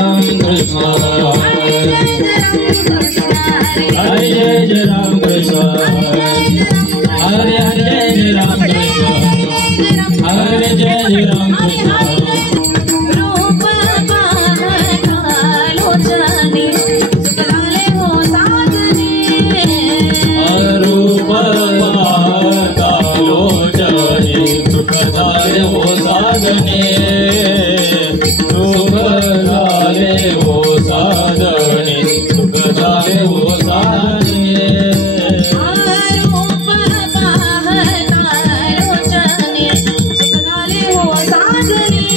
राम कृष्ण हरे जय राम कृष्ण हरे हरे जय राम कृष्ण हरे जय राम कृष्ण रूप लोचने सुखदाले हो साधने रूप लोचने सुखदाले हो साधने सुखदाले हो साधने सुखदाले हो साधने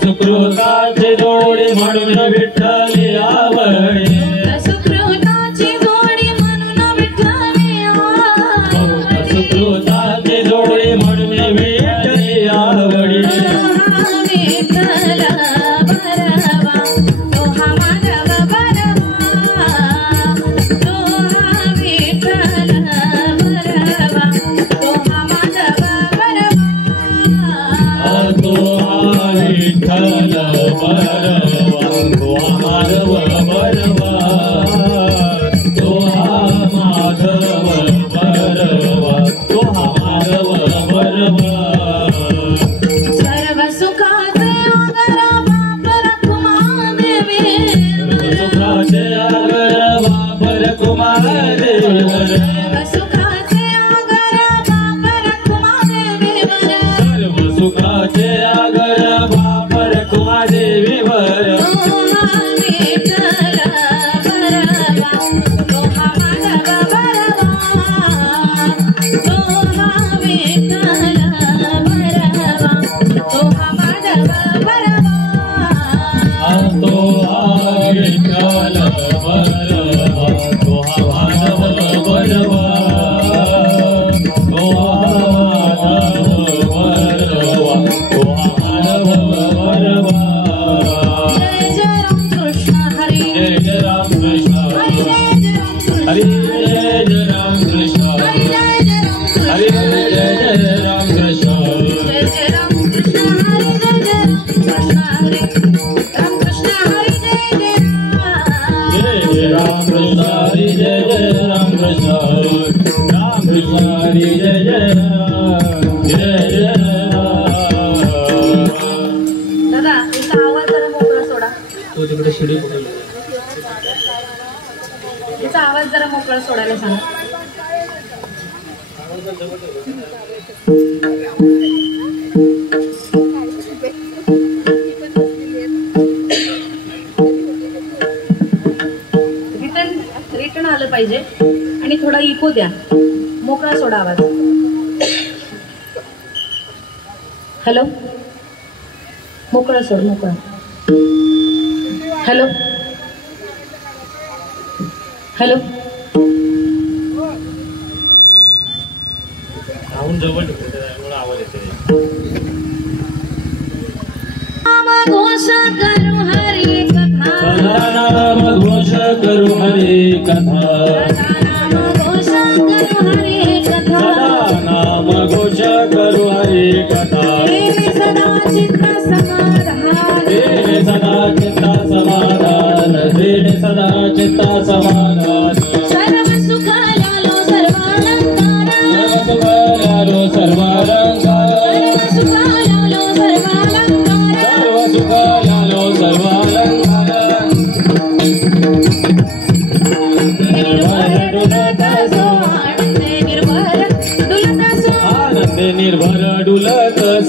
सुकृताची जोडी म्हणून विठ्ठल आवडे सुकृताची जोडी म्हणून विठ्ठल आवडे सुकृताची जोडी म्हणून विठ्ठल आवडे याचा आवाज जरा मोकळा सोडायला सांगा. रिटर्न आलं पाहिजे आणि थोडा इको द्या. मोकळा सोडा आवाज. हॅलो, मोकळा सोड. मोकळा. Hello hello. नाम घोष करू हरी कथा. नाम घोष करू हरी कथा. नाम घोष करू हरी कथा. नाम घोष करू हरी कथा. सदा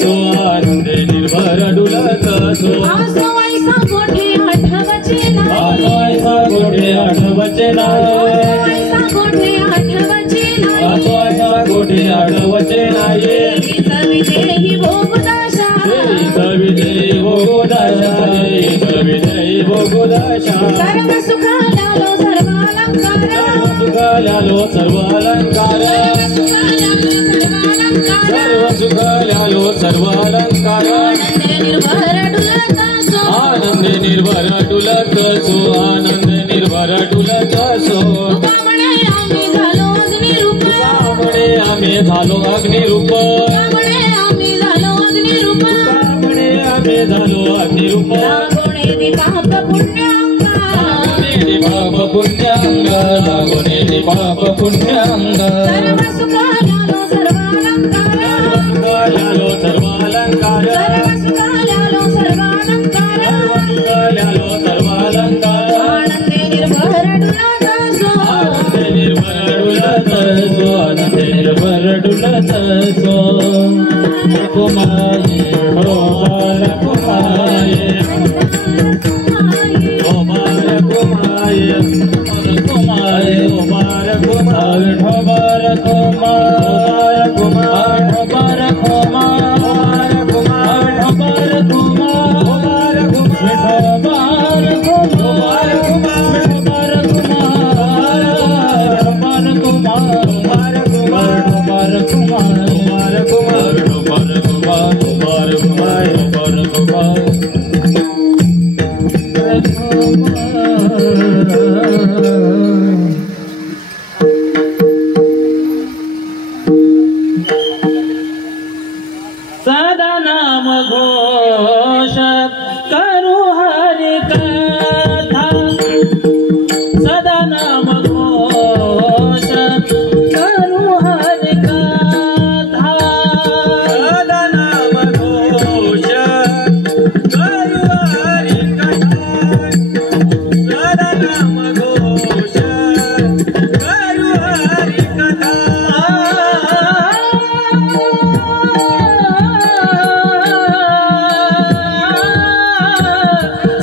सो आनंदे निर्भर डुलत सो आसो ऐसा गोठे आठवचेना आसो ऐसा गोठे आठवचेना ऐसा गोठे आठवचेना आसो ऐसा गोठे आठवचेना ये सविदेहि भोगदाशा सविदेहि भोगदाशा सविदेहि भोगदाशा सर्व सुखाल्यालो सर्वालंकार सुखाल्यालो सर्वालंकार सर्व सुखाल्यालो सर्वालंकार आनंदे निर्भर डुलत सो आनंदे निर्भर डुलत सो तुकामणे आम्ही झालो अग्निरूप तुकामणे आम्ही झालो अग्निरूप तुकामणे आम्ही झालो अग्निरूप तुकामणे आम्ही झालो अग्निरूप लागोणे पाप पुण्यांगा लागोणे पाप पुण्यांग लागोणे पाप पुण्यांग सर्व सुखाल्यालो सर्वालंकार सुखाल्यालो सर्वालंकार सर्व सुखाल्यालो सर्वालंकार सुखाल्यालो सर्वालंकार आनंदे निर्भर डुलत सो आनंदे निर्भर डुलत सो आनंदे निर्भर डुलत सो कुमाये हो बार कुमाये हो बार कुमाये कुमाये हो बार कुमार ढोबार कुमार कुमार ढोबार कुमार कुमार ढोबार कुमार ढोबार कुमार ढोबार कुमार ढोबार कुमार सदा नाम घोष करू हरि कथा सदा नाम घोष करू हरि कथा सदा नाम घोष करू हरि कथा सदा नाम घोष करू हरि कथा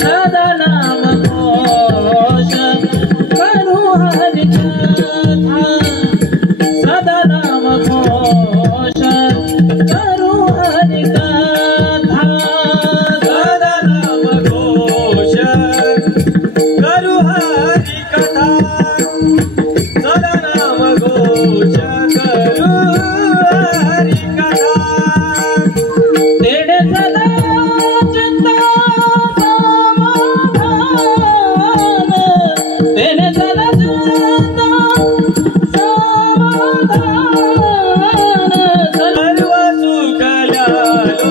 सदा नाम घोष करू हरि कथा सदा नाम घोष करू हरि कथा सदा नाम घोष करू हरि कथा सदा नाम घोष करू हरि कथा तेडे सदा चित्ता समाधान तेने सदा चित्ता समाधान सर्व सुखल्यालो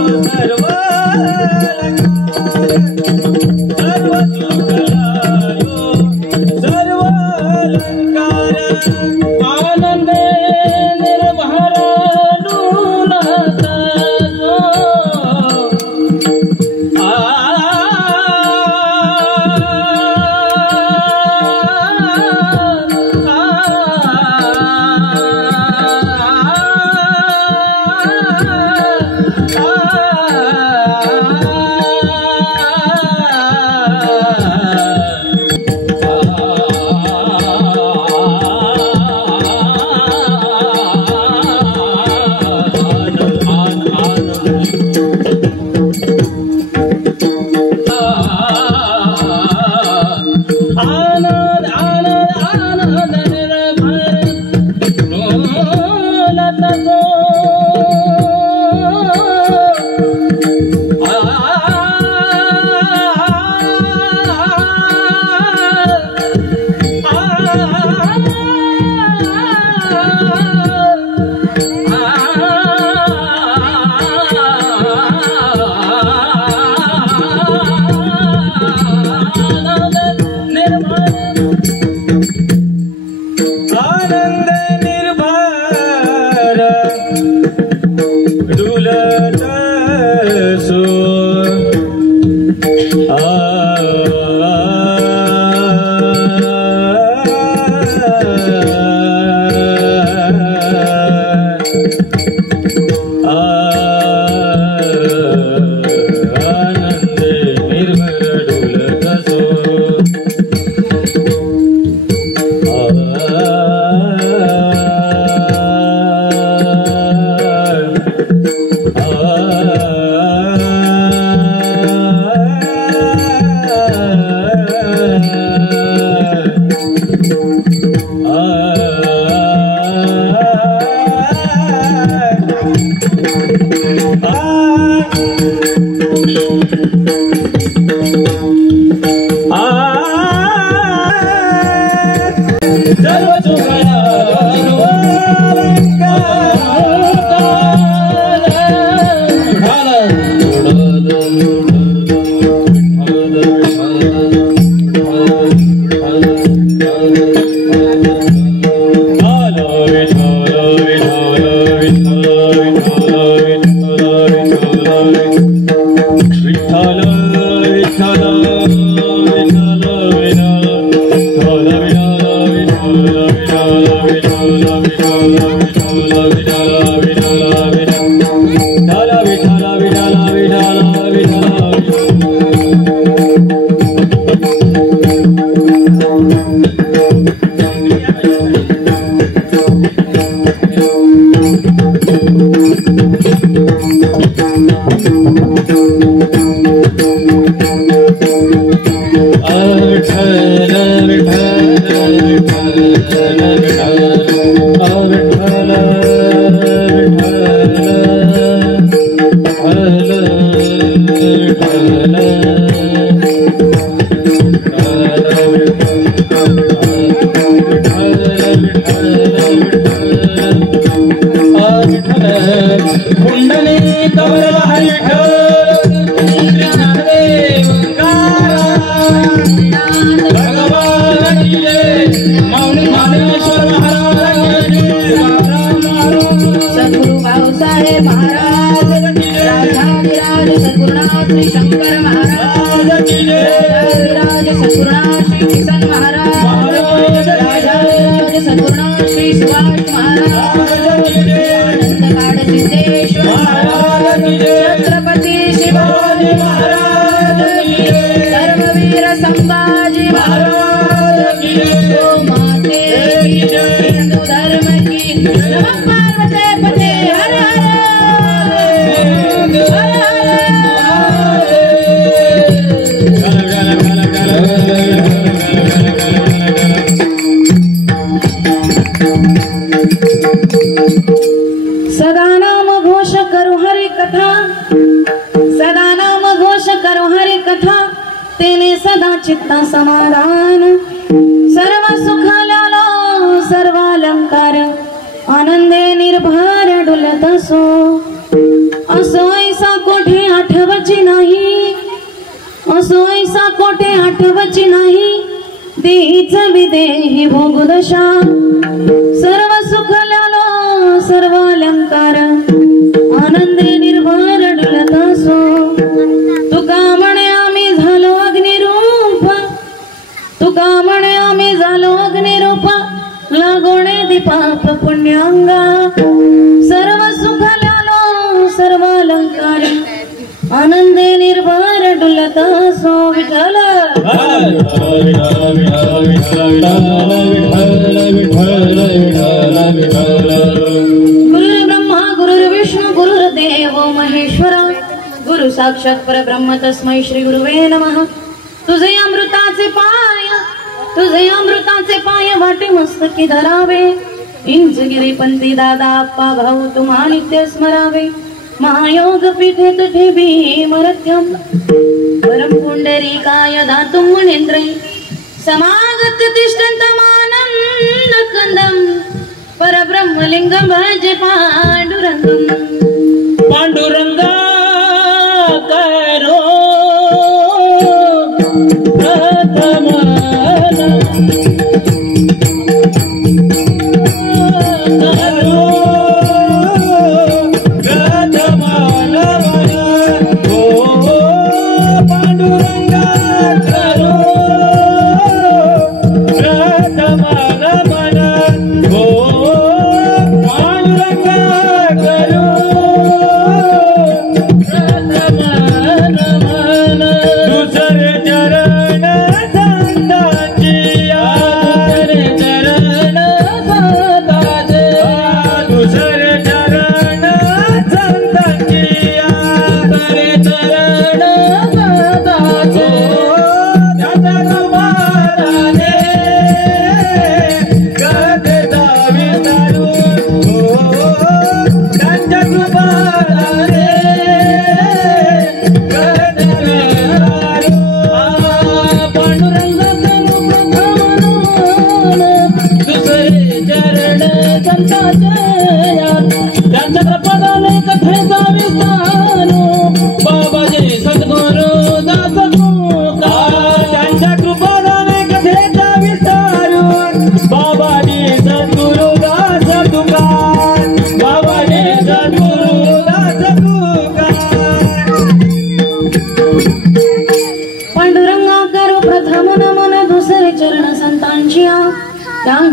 सर्व सुखल्यालो सर्वालंकार आनंदे निर्भर डुलत सो आनंद आनंद आनंद निर्भर डुलत सो चित्ता समाधान सर्व सुखाला सर्वालंकार आनंदे निर्भर डुलत असो असो ऐसा कोठे आठवची नाही असो ऐसा कोठे आठवची नाही देहीच विदेही भोगदशा सर्व सुखाला सर्वालंकार आनंदे निर्भर डुलत असो तुका म्हणे आम्ही झालो अग्निरूप तुका म्हणे आम्ही झालो अग्निरूप लागोणे दीपाप पुण्यांगा सर्व सुखाला सर्व अलंकार आनंदे निर्भर डुलत असो विठ्ठल गुरुर्ब्रह्मा गुरुर्विष्णू गुरुर्देव महेश्वरा गुरु साक्षात परब्रह्म तस्मै श्री गुरुवे नमः तुझे अमृताचे पाय वाटे मस्तकी धरावे इंचगिरी पंथी दादा आप्पा भाऊ तुम्हा नित्य स्मरावे महायोग पीठे तुठे भीमरथ्यम परम पुंडरीकाय दातुं मुनीन्द्रै समागत्य तिष्ठन्तमानंद कंदं परब्रह्मलिंगं भजे पांडुरंगं पांडुरंगा करो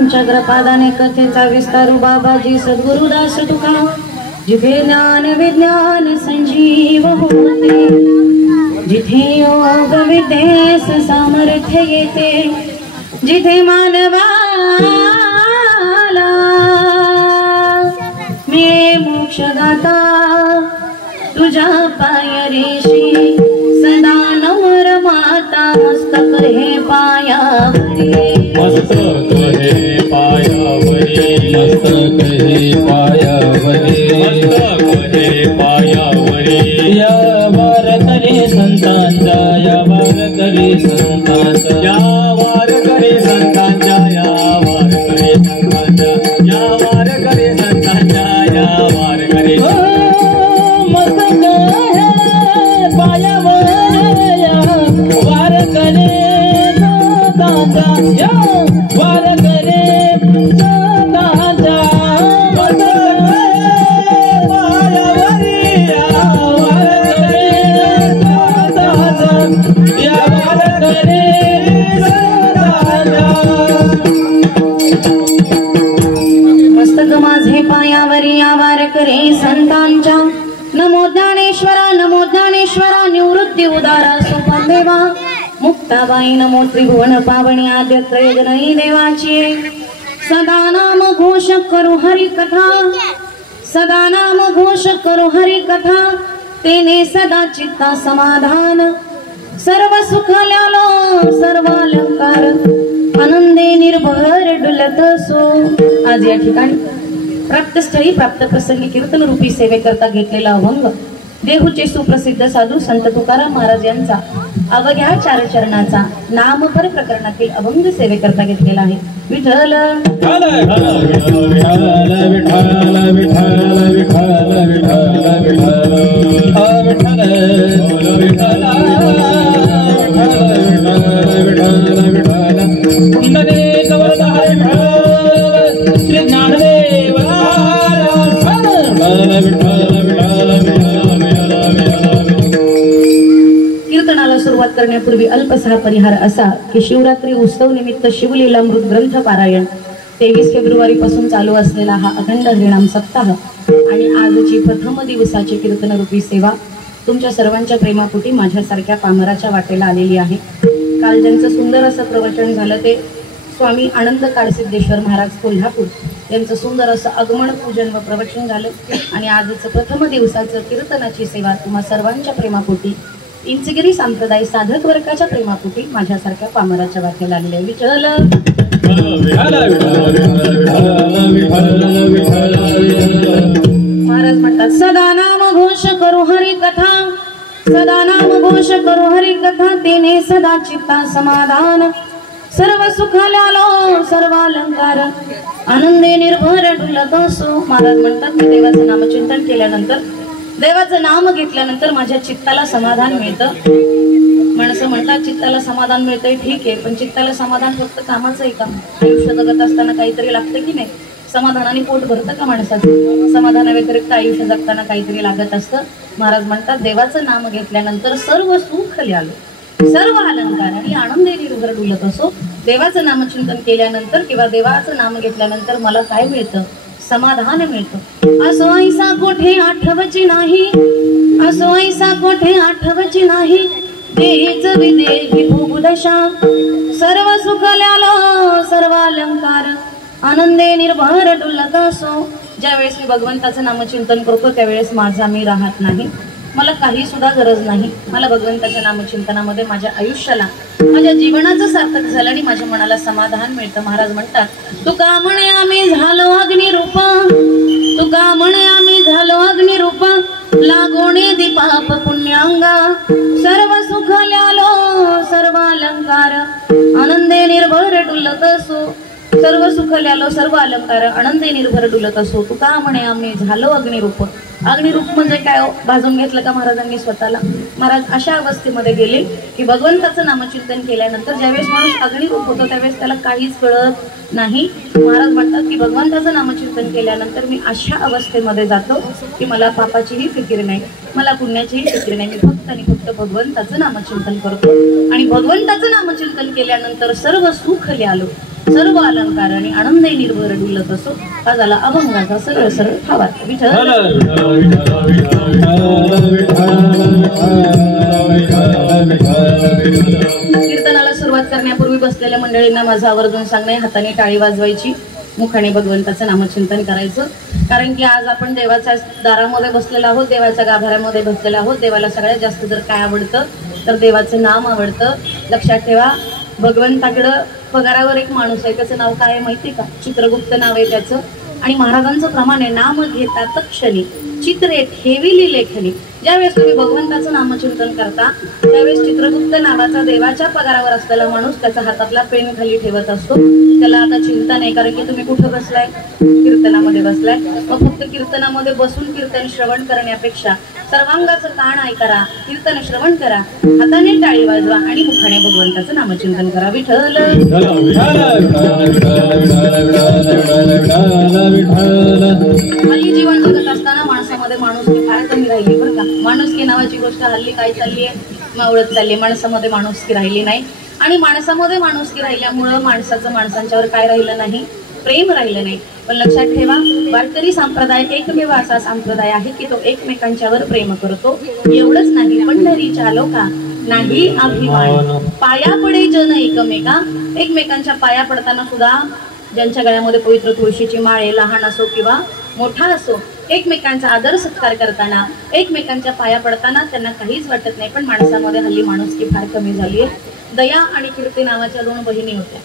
तुमच्या ग्रपादाने कथेचा विस्तारू बाबाजी सद्गुरुदास तुका जिथे ज्ञान विज्ञान संजीव होते जिथे योग विद्येस सामर्थ्य येते जिथे मानवाला मिळे मोक्ष गाता तुझ्या पायरेशी सदा नवर माता मस्तक हे पायावरी मस्तक हे पायावरी मस्तक हे पायावरी मस्तक हे पायावरी या वारकरी संतांचा या वारकरी संतांचा या वारकरी संतांचा या वारकरी संतांचा या वारकरी संतांचा या वारकरी मस्तक हे पायावरी वारकरी संतांचा या वारकरी संतांचा मस्तक हे पायावरी वारकरी संतांचा या वारकरी संतांचा मस्तक माझे पायावरी या वारकरी संतांच्या नमो ज्ञानेश्वरा निवृत्ती उदारा सोपन देवा मुक्ताबाई नमो त्रिभुवन पावनी आद्य त्रयजनई देवाची सदा नाम घोष करू हरी कथा सदा नाम घोष करू हरी कथा तेने सदा चित्ता समाधान सर्व सुख ल्यालो सर्व अलंकार आनंदे निर्भर डुलत सो। आज या ठिकाणी प्राप्तस्थळी प्राप्त प्रसंगी कीर्तन रूपी सेवेकरता घेतलेला अभंग देहूचे सुप्रसिद्ध साधू संत तुकाराम महाराज यांचा अवघ्या 4 चरणाचा नामपर प्रकरणातील अभंग सेवेकरता घेतलेला आहे। विठ्ठल विठ्ठल कीर्तनाला सुरुवात करण्यापूर्वी अल्पसा परिहार असा की शिवरात्री उत्सव निमित्त शिवलीलामृत ग्रंथ पारायण 23 फेब्रुवारी पासून चालू असलेला हा अखंड हरिनाम सप्ताह आणि आजची प्रथम दिवसाची कीर्तन रूपी सेवा तुमच्या सर्वांच्या प्रेमापोटी माझ्यासारख्या पामराच्या वाटेला आलेली आहे। काल ज्यांचं सुंदर असं प्रवचन झालं ते स्वामी आनंद काळसिद्धेश्वर महाराज कोल्हापूर यांचं सुंदर असं आगमन पूजन व प्रवचन झालं आणि आजचं प्रथम दिवसाचं कीर्तनाची सेवा तुम्हा सर्वांच्या प्रेमापोटी इंचगिरी संप्रदाय साधक वर्गाच्या प्रेमापोटी माझ्यासारख्या पामराच्या वाटेला आलेले आहे। विठ्ठल महाराज म्हणतात सदा नाम घोष करू हरी कथा सदा नाम घोष करू हरी कथा तेने सदा चित्ता समाधान सर्व सुख ल्यालो सर्व अलंकार आनंदे निर्भर डुलत असो। महाराज म्हणतात मी देवाचं नामचिंतन केल्यानंतर देवाचं नाम घेतल्यानंतर माझ्या चित्ताला समाधान मिळतं। माणसं म्हणतात चित्ताला समाधान मिळतंय ठीक आहे पण चित्ताला समाधान फक्त कामाचं आहे का? आयुष्य जगत असताना काहीतरी लागतं की नाही? समाधानाने पोट भरतं का माणसाचं? समाधाना व्यतिरिक्त आयुष्य जगताना काहीतरी लागत असतं। महाराज म्हणतात देवाचं नाम घेतल्यानंतर सर्व सुख ल्यालो सर्व अलंकार आणि आनंदे निर्भर डुलत असो। देवाचं नामचिंतन केल्यानंतर किंवा देवाचं नाम घेतल्यानंतर मला काय मिळतं? समाधान मिळतं। असो ऐसा कोठे आठवची नाही असो ऐसा कोठे आठवची नाही देच विदेही भूगुदशा सर्व सुख ल्यालो सर्व अलंकार आनंदे निर्भर डुलत असो। ज्यावेळेस मी भगवंताचं नामचिंतन करतो त्यावेळेस माझा मी राहत नाही, मला काही सुद्धा गरज नाही। मला भगवंताच्या नामचिंतनामध्ये माझ्या आयुष्याला माझ्या जीवनाचं सार्थक झालं आणि माझ्या मनाला समाधान मिळतं। महाराज म्हणतात तुका म्हणे आम्ही झालो अग्निरूप तुका म्हणे आम्ही झालो अग्निरूप लागोणे दीपाप पुण्यांगा सर्व सुख ल्यालो सर्व अलंकार आनंदे निर्भर डुलत असो। सर्व सुख ल्यालो सर्व अलंकार आनंदे निर्भर डुलत असो। तुका म्हणे आम्ही झालो अग्निरूप। अग्निरूप म्हणजे काय? भाजून घेतलं का महाराजांनी स्वतःला? महाराज अशा अवस्थेमध्ये गेले की भगवंताचं नामचिंतन केल्यानंतर ज्यावेळेस माणूस अग्निरूप होतो त्यावेळेस त्याला काहीच कळत नाही। महाराज म्हणतात की भगवंताचं नामचिंतन केल्यानंतर मी अशा अवस्थेमध्ये जातो की मला पापाचीही फिकीर नाही, मला पुण्याचीही फिकीर नाही। मी फक्त आणि फक्त भगवंताचं नामचिंतन करतो आणि भगवंताचं नामचिंतन केल्यानंतर सर्व सुख ल्यालो सर्व अलंकार आणि आनंदे निर्भर डुलत असो हा झाला अभंगाचा सरळ सरळ ठावा. विठ्ठल कीर्तनाला सुरुवात करण्यापूर्वी बसलेल्या मंडळींना माझं आवर्जून सांगणे, हाताने टाळी वाजवायची, मुखाने भगवंताचं नामचिंतन करायचं. कारण की आज आपण देवाच्या दारामध्ये बसलेलो आहोत, देवाच्या गाभाऱ्यामध्ये बसलेलो आहोत. देवाला सगळ्यात जास्त जर काय आवडतं तर देवाचं नाम आवडतं. लक्षात ठेवा, भगवंताकडं पगारावर एक माणूस आहे, त्याचं नाव काय आहे माहिती का? चित्रगुप्त नाव आहे त्याचं. आणि महाराजांचं प्रमाण आहे, नाम घेता तत्क्षणी चित्रे ठेविली लेखनी. ज्यावेळेस तुम्ही भगवंताचं नामचिंतन करता त्यावेळेस चित्रगुप्त नावाचा देवाच्या पगारावर असलेला माणूस त्याचा हातातला पेन खाली ठेवत असतो. त्याला आता चिंता नाही, कारण की तुम्ही कुठं बसलाय? कीर्तनामध्ये बसलाय. मग फक्त कीर्तनामध्ये बसून कीर्तन श्रवण करण्यापेक्षा सर्वांगाचं कान ऐकरा, कीर्तन श्रवण करा, हाताने टाळी वाजवा आणि मुखाने भगवंताचं नामचिंतन करा. विठ्ठल हल्ली जीवन जगत असताना माणसामध्ये माणुसकी फार कमी राहिली बरं का. माणुसकी नावाची गोष्ट हल्ली काय चालली आहे? मावळत चालली. माणसामध्ये माणुसकी राहिली नाही. आणि माणसामध्ये माणुसकी राहिल्यामुळं माणसाचं माणसांच्यावर काय राहिलं नाही? प्रेम राहिलं नाही. पण लक्षात ठेवा, वारकरी संप्रदाय एकमेव असा संप्रदाय आहे की तो एकमेकांच्यावर प्रेम करतो. एवढंच नाही, पंढरीच्या लोका नाही अभिमान, पाया पडे जन एकमेका. एकमेकांच्या पाया पडताना सुद्धा ज्यांच्या गळ्यामध्ये पवित्र तुळशीची माळ आहे, लहान असो किंवा मोठा असो, एकमेकांचा आदर सत्कार करताना, एकमेकांच्या पाया पडताना त्यांना काहीच वाटत नाही. पण माणसामध्ये हल्ली माणुसकी फार कमी झाली आहे. दया आणि कीर्ती नावाच्या दोन बहिणी होत्या.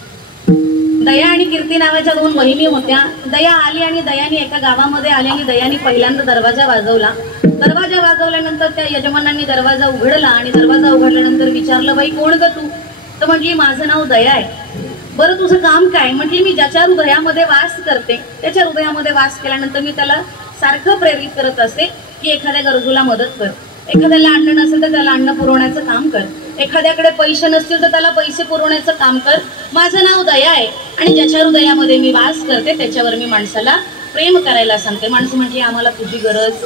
दया आणि कीर्ती नावाच्या दोन बहिणी होत्या. दया आली आणि दयाने एका गावामध्ये आली आणि दयाने पहिल्यांदा दरवाजा वाजवला. दरवाजा वाजवल्यानंतर त्या यजमानांनी दरवाजा उघडला आणि दरवाजा उघडल्यानंतर विचारलं, बाई कोण ग तू? तर म्हटली, माझं नाव दया आहे. बरं तुझं काम काय? म्हटली, मी ज्याच्या हृदयामध्ये वास करते त्याच्या हृदयामध्ये वास केल्यानंतर मी त्याला सारखं प्रेरित करत असते की एखाद्या गरजूला मदत कर, एखाद्याला अन्न नसेल तर त्याला अन्न पुरवण्याचं काम कर, एखाद्याकडे पैसे नसतील तर त्याला पैसे पुरवण्याचं काम कर. माझं नाव दया आहे आणि ज्याच्या हृदयामध्ये मी वास करते त्याच्यावर मी माणसाला प्रेम करायला सांगते. माणसं म्हटली, आम्हाला तुझी गरज,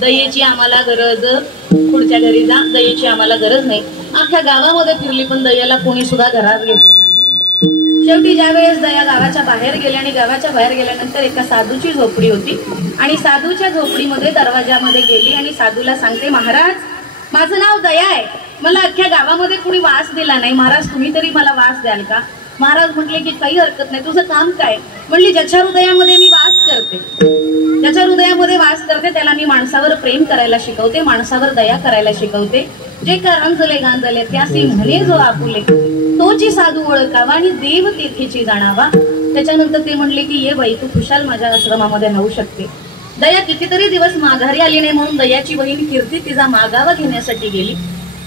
दयेची आम्हाला गरज, पुढच्या घरी जा, दयेची आम्हाला गरज नाही. अख्ख्या गावामध्ये फिरली पण दयाला कोणी सुद्धा घरात घेतलं नाही. शेवटी ज्यावेळेस दया गावाच्या बाहेर गेल्या आणि गावाच्या बाहेर गेल्यानंतर एका साधूची झोपडी होती आणि साधूच्या झोपडीमध्ये दरवाजामध्ये गेली आणि साधूला सांगते, महाराज माझं नाव दया आहे, मला अख्ख्या गावामध्ये कुणी वास दिला नाही, महाराज तुम्ही तरी मला वास द्याल का? महाराज म्हटले की काही हरकत नाही, तुझं काम काय? म्हणली, ज्याच्या हृदयामध्ये मी वास करते, ज्याच्या हृदयामध्ये वास करते त्याला मी माणसावर प्रेम करायला शिकवते, माणसावर दया करायला शिकवते. जे करंजले गांजले त्यासी म्हणे जो आपुले, तोची साधू ओळखावा आणि देव तेथीची जाणावा. त्याच्यानंतर ते म्हणले की ये बाई तू खुशाल माझ्या आश्रमामध्ये राहू शकते. दया कितीतरी दिवस माघारी आली नाही म्हणून दयाची बहीण कीर्ती तिचा मागावा घेण्यासाठी गेली.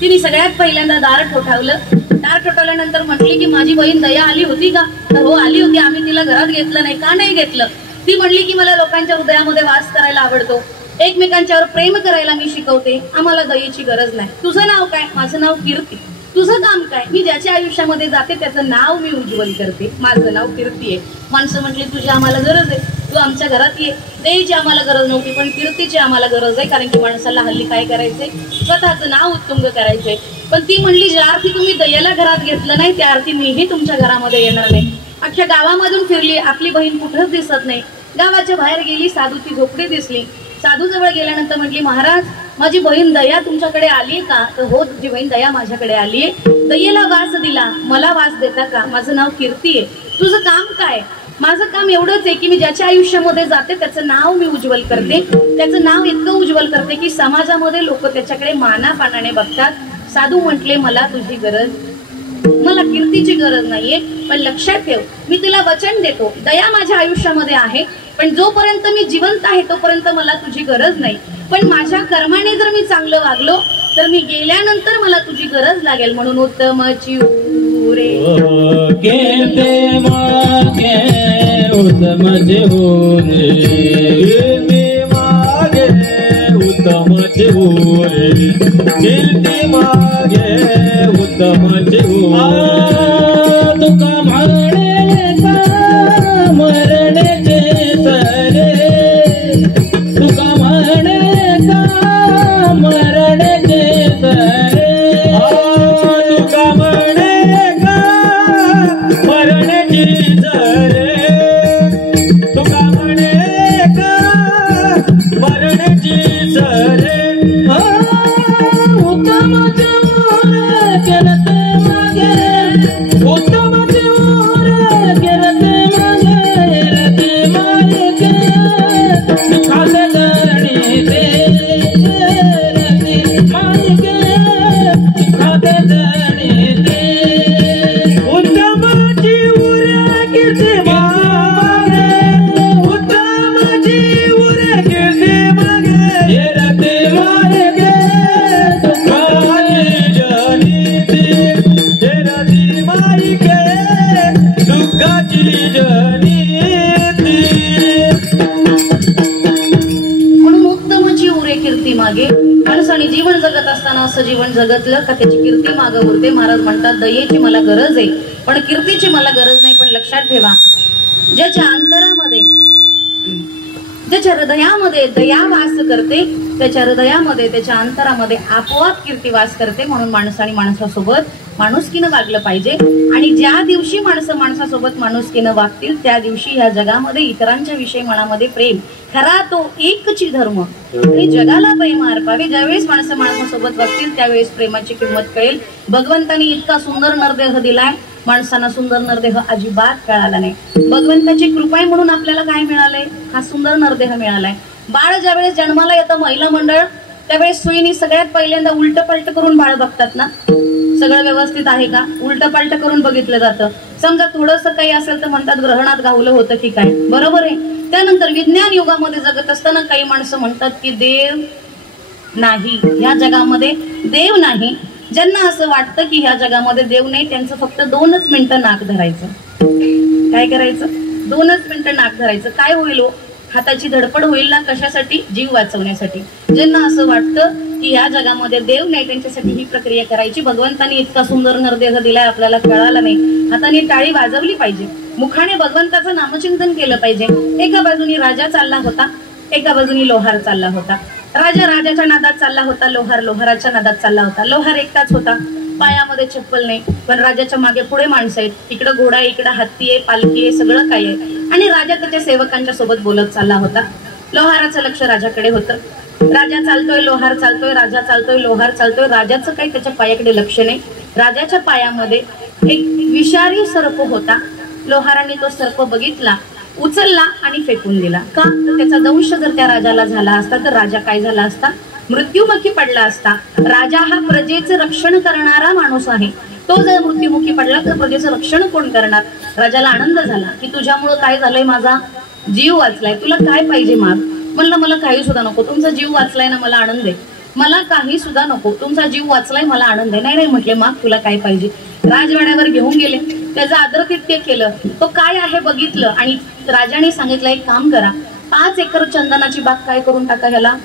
तिने सगळ्यात पहिल्यांदा दार ठोठावलं. दार ठोठावल्यानंतर म्हटली की माझी बहीण दया आली होती का? तर हो आली होती, आम्ही तिला घरात घेतलं नाही. का नाही घेतलं? ती म्हणली की मला लोकांच्या हृदयामध्ये वास करायला आवडतो, एकमेकांच्यावर प्रेम करायला मी शिकवते, आम्हाला दयेची गरज नाही. तुझं नाव काय? माझं नाव कीर्ती. तुझं काम काय? मी ज्याच्या आयुष्यामध्ये जाते त्याचं नाव मी उज्ज्वल करते, माझं नाव कीर्ती आहे. माणसं म्हटली तुझी आम्हाला गरज आहे, तू आमच्या घरात ये. दयेची आम्हाला गरज नव्हती पण कीर्तीची आम्हाला गरज आहे, कारण की माणसाला हल्ली काय करायचंय? स्वतःचं नाव उत्तुंग करायचंय. पण ती म्हणली ज्या अर्थी तुम्ही दयेला घरात घेतलं नाही त्या अर्थी मीही तुमच्या घरामध्ये येणार नाही. अख्ख्या गावामधून फिरली, आपली बहीण कुठंच दिसत नाही. गावाच्या बाहेर गेली, साधूची झोपडी दिसली. साधू जवळ गेल्यानंतर म्हटली, महाराज माझी बहीण दया तुमच्याकडे आली का? तर हो तुझी बहीण दया माझ्याकडे आली आहे. दयेला वास दिला, मला वास देता का? माझं नाव कीर्ती आहे. तुझं काम काय? माझं काम एवढंच आहे की मी ज्याच्या आयुष्यामध्ये जाते त्याचं नाव मी उज्ज्वल करते, त्याचं नाव इतकं उज्ज्वल करते की समाजामध्ये लोक त्याच्याकडे मानापानाने बघतात. साधू म्हटले, मला तुझी गरज, मला कीर्तीची गरज नाहीये, पण लक्षात ठेव मी तुला वचन देतो, दया माझ्या आयुष्यामध्ये आहे, पण जोपर्यंत मी जिवंत आहे तोपर्यंत मला तुझी गरज नाही. पण माझ्या कर्माने जर मी चांगलं वागलो तर मी गेल्यानंतर मला तुझी गरज लागेल. म्हणून उत्तमची रे कीर्ती मागे उत्तमची रे, कीर्ती मागे उत्तमची रे, कीर्ती मागे उत्तमची तुका म्हणणे का मरणे सरे, तुका म्हणणे का मरणे सरे, तुका म्हणणे का मरणे उत्तमाचे वर केलं ते मागे, उत्तमाचे वर केलं ते मागे, रती मायके सुखाचे धरणी ते, रती मायके सुखाचे धरणी ते, उत्तमाची वर कीर्ती मागे, उत्तमाची वर कीर्ती मागे, रती मायके सुखाची जनी ते, रती मायके सुखाची जनी ते. म्हणून उत्तमाची उरे कीर्ती मागे. माणसाने जीवन जगत असताना असं जीवन जगतलं का त्याची कीर्ती मागं उरते. महाराज म्हणतात दयेची मला गरज आहे पण कीर्तीची मला गरज नाही. पण लक्षात ठेवा, ज्याच्या अंतरामध्ये ज्याच्या हृदयामध्ये दया वास करते, त्याच्या हृदयामध्ये त्याच्या अंतरामध्ये आपोआप कीर्ती वास करते. म्हणून माणसाने माणसासोबत माणुसकीनं वागलं पाहिजे. आणि ज्या दिवशी माणसं माणसासोबत माणुसकीनं वागतील त्या दिवशी ह्या जगामध्ये इतरांच्या विषयी मनामध्ये प्रेम, खरा तो एकची धर्म आणि जगाला प्रेम अर्पावे. ज्यावेळेस माणसं माणसासोबत वागतील त्यावेळेस प्रेमाची किंमत कळेल. भगवंतानी इतका सुंदर नरदेह दिलाय, माणसांना सुंदर नरदेह अजिबात कळाला नाही. भगवंताची कृपा आहे म्हणून आपल्याला काय मिळालंय? हा सुंदर नरदेह मिळालाय. बाळ ज्यावेळेस जन्माला येतं महिला मंडळ त्यावेळेस सुईनी सगळ्यात पहिल्यांदा उलट पलट करून बाळ बघतात ना, सगळं व्यवस्थित आहे का, उलट पालट करून बघितलं जातं. समजा थोडंसं काही असेल तर म्हणतात ग्रहणात गावलं होतं की काय, बरोबर आहे. त्यानंतर विज्ञान युगामध्ये जगत असताना काही माणसं म्हणतात की देव नाही, ह्या जगामध्ये देव नाही. ज्यांना असं वाटतं की ह्या जगामध्ये देव नाही त्यांचं फक्त 2च मिनिटं नाक धरायचं. काय करायचं? 2च मिनिटं नाक धरायचं. काय होईल हो? हाताची धडपड होईल ना. कशासाठी? जीव वाचवण्यासाठी. ज्यांना असं वाटतं की ह्या जगामध्ये देव नाही त्यांच्यासाठी ही प्रक्रिया करायची. भगवंतानी इतका सुंदर नरदेह दिलाय, आपल्याला कळाला नाही. हाताने टाळी वाजवली पाहिजे, मुखाने भगवंताचं नामचिंतन केलं पाहिजे. एका बाजूनी राजा चालला होता, एका बाजूनी लोहार चालला होता. राजा राजाच्या नादात चालला होता, लोहार लोहाराच्या नादात चालला होता. लोहार एकटाच होता, पायामध्ये चप्पल नाही, पण राजाच्या मागे पुढे माणसं आहेत. इकडं घोडा आहे, इकडं हत्ती आहे, पालखी आहे, सगळं काही आहे. आणि राजा त्याच्या सेवकांच्या सोबत बोलत चालला होता. लोहाराचं लक्ष राजाकडे होतं. राजा चालतोय, लोहार चालतोय, राजा चालतोय, लोहार चालतोय. राजाचं काही त्याच्या पायाकडे लक्ष नाही. राजाच्या पायामध्ये एक विषारी सर्प होता. लोहाराने तो सर्प बघितला, उचलला आणि फेकून दिला. का? तर त्याचा दंश जर त्या राजाला झाला असता तर राजा काय झाला असता? मृत्युमुखी पडला असता. राजा हा प्रजेचं रक्षण करणारा माणूस आहे. तो जर मृत्युमुखी पडला तर प्रजेचं रक्षण कोण करणार? राजाला आनंद झाला की तुझ्यामुळं काय झालंय, माझा जीव वाचलाय, तुला काय पाहिजे माग. म्हणलं मला काही सुद्धा नको, तुमचा जीव वाचलाय ना, मला आनंद आहे. मला काही सुद्धा नको, तुमचा जीव वाचलाय, मला आनंद आहे. नाही नाही म्हटले, माग तुला काय पाहिजे. राजवाड्यावर घेऊन गेले, त्याचं आदरातिथ्य केलं, तो काय आहे बघितलं आणि राजाने सांगितलं एक काम करा, 5 एकर चंदनाची बाग काय करून टाका, ह्याला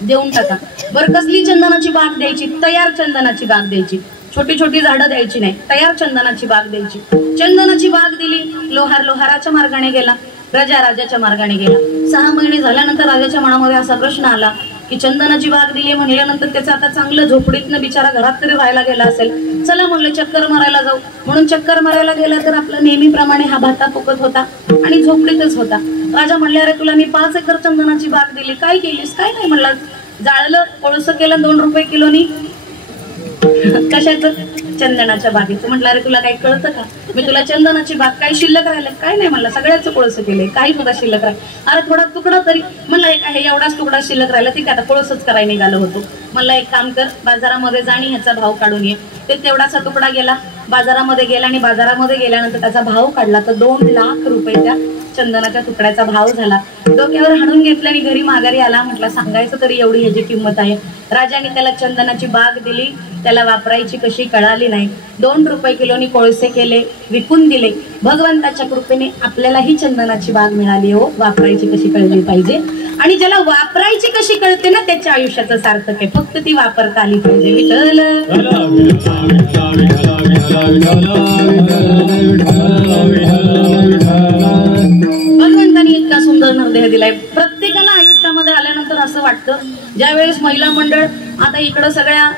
देऊन टाका. बरं कसली चंदनाची बाग द्यायची? तयार चंदनाची बाग द्यायची, छोटी छोटी झाडं द्यायची नाही, तयार चंदनाची बाग द्यायची. चंदनाची बाग दिली. लोहार लोहाराच्या मार्गाने गेला, राजा राजाच्या मार्गाने गेला. 6 महिने झाल्यानंतर राजाच्या मनामध्ये असा प्रश्न आला की चंदनाची बाग दिली म्हणल्यानंतर त्याचं आता चांगलं झोपडीतनं बिचारा घरात तरी राहायला गेला असेल. चला म्हणलं चक्कर मारायला जाऊ. म्हणून चक्कर मारायला गेला तर आपलं नेहमीप्रमाणे हा भाता फुकत होता आणि झोपडीतच होता. राजा म्हणले, अरे तुला मी 5 एकर चंदनाची बाग दिली, काय केलीस? काय नाही म्हणलं, जाळलं, कोळसं केलं 2 रुपये किलोनी. कशाचं? चंदनाच्या बागेचं. म्हटलं अरे तुला काही कळतं का, मी तुला चंदनाची बाग काय शिल्लक राहिले? काय नाही म्हणलं, सगळ्याच कोळसं केलंय, काही सुद्धा शिल्लक राहील. अरे थोडा तुकडा तरी. म्हणलं हे एवढाच तुकडा शिल्लक राहिला, ठीक आहे आता कोळसच करायला निघालो होतो. म्हणलं एक काम कर, बाजारामध्ये जा आणि ह्याचा भाव काढून ये. ते तेवढासा तुकडा गेला, बाजारामध्ये गेला आणि बाजारामध्ये गेल्यानंतर त्याचा भाव काढला तर 2 लाख रुपये त्या चंदनाच्या तुकड्याचा भाव झाला. डोक्यावर हाणून घेतलं आणि घरी माघारी आला. म्हटलं सांगायचं तरी एवढी ह्याची किंमत आहे. राजाने त्याला चंदनाची बाग दिली, त्याला वापरायची कशी कळाली नाही. 2 रुपये किलोनी कोळसे केले, विकून दिले. भगवंताच्या कृपेने आपल्यालाही चंदनाची बाग मिळाली हो. वापरायची कशी कळली पाहिजे आणि ज्याला वापरायची कशी कळते ना त्याच्या आयुष्याचं सार्थक आहे. फक्त ती वापरता आली पाहिजे. विठ्ठल भगवंतानी इतका सुंदर नरदेह दिलाय. प्रत्येकाला आयुष्यामध्ये आल्यानंतर असं वाटतं, ज्या वेळेस महिला मंडळ, आता इकडं सगळ्या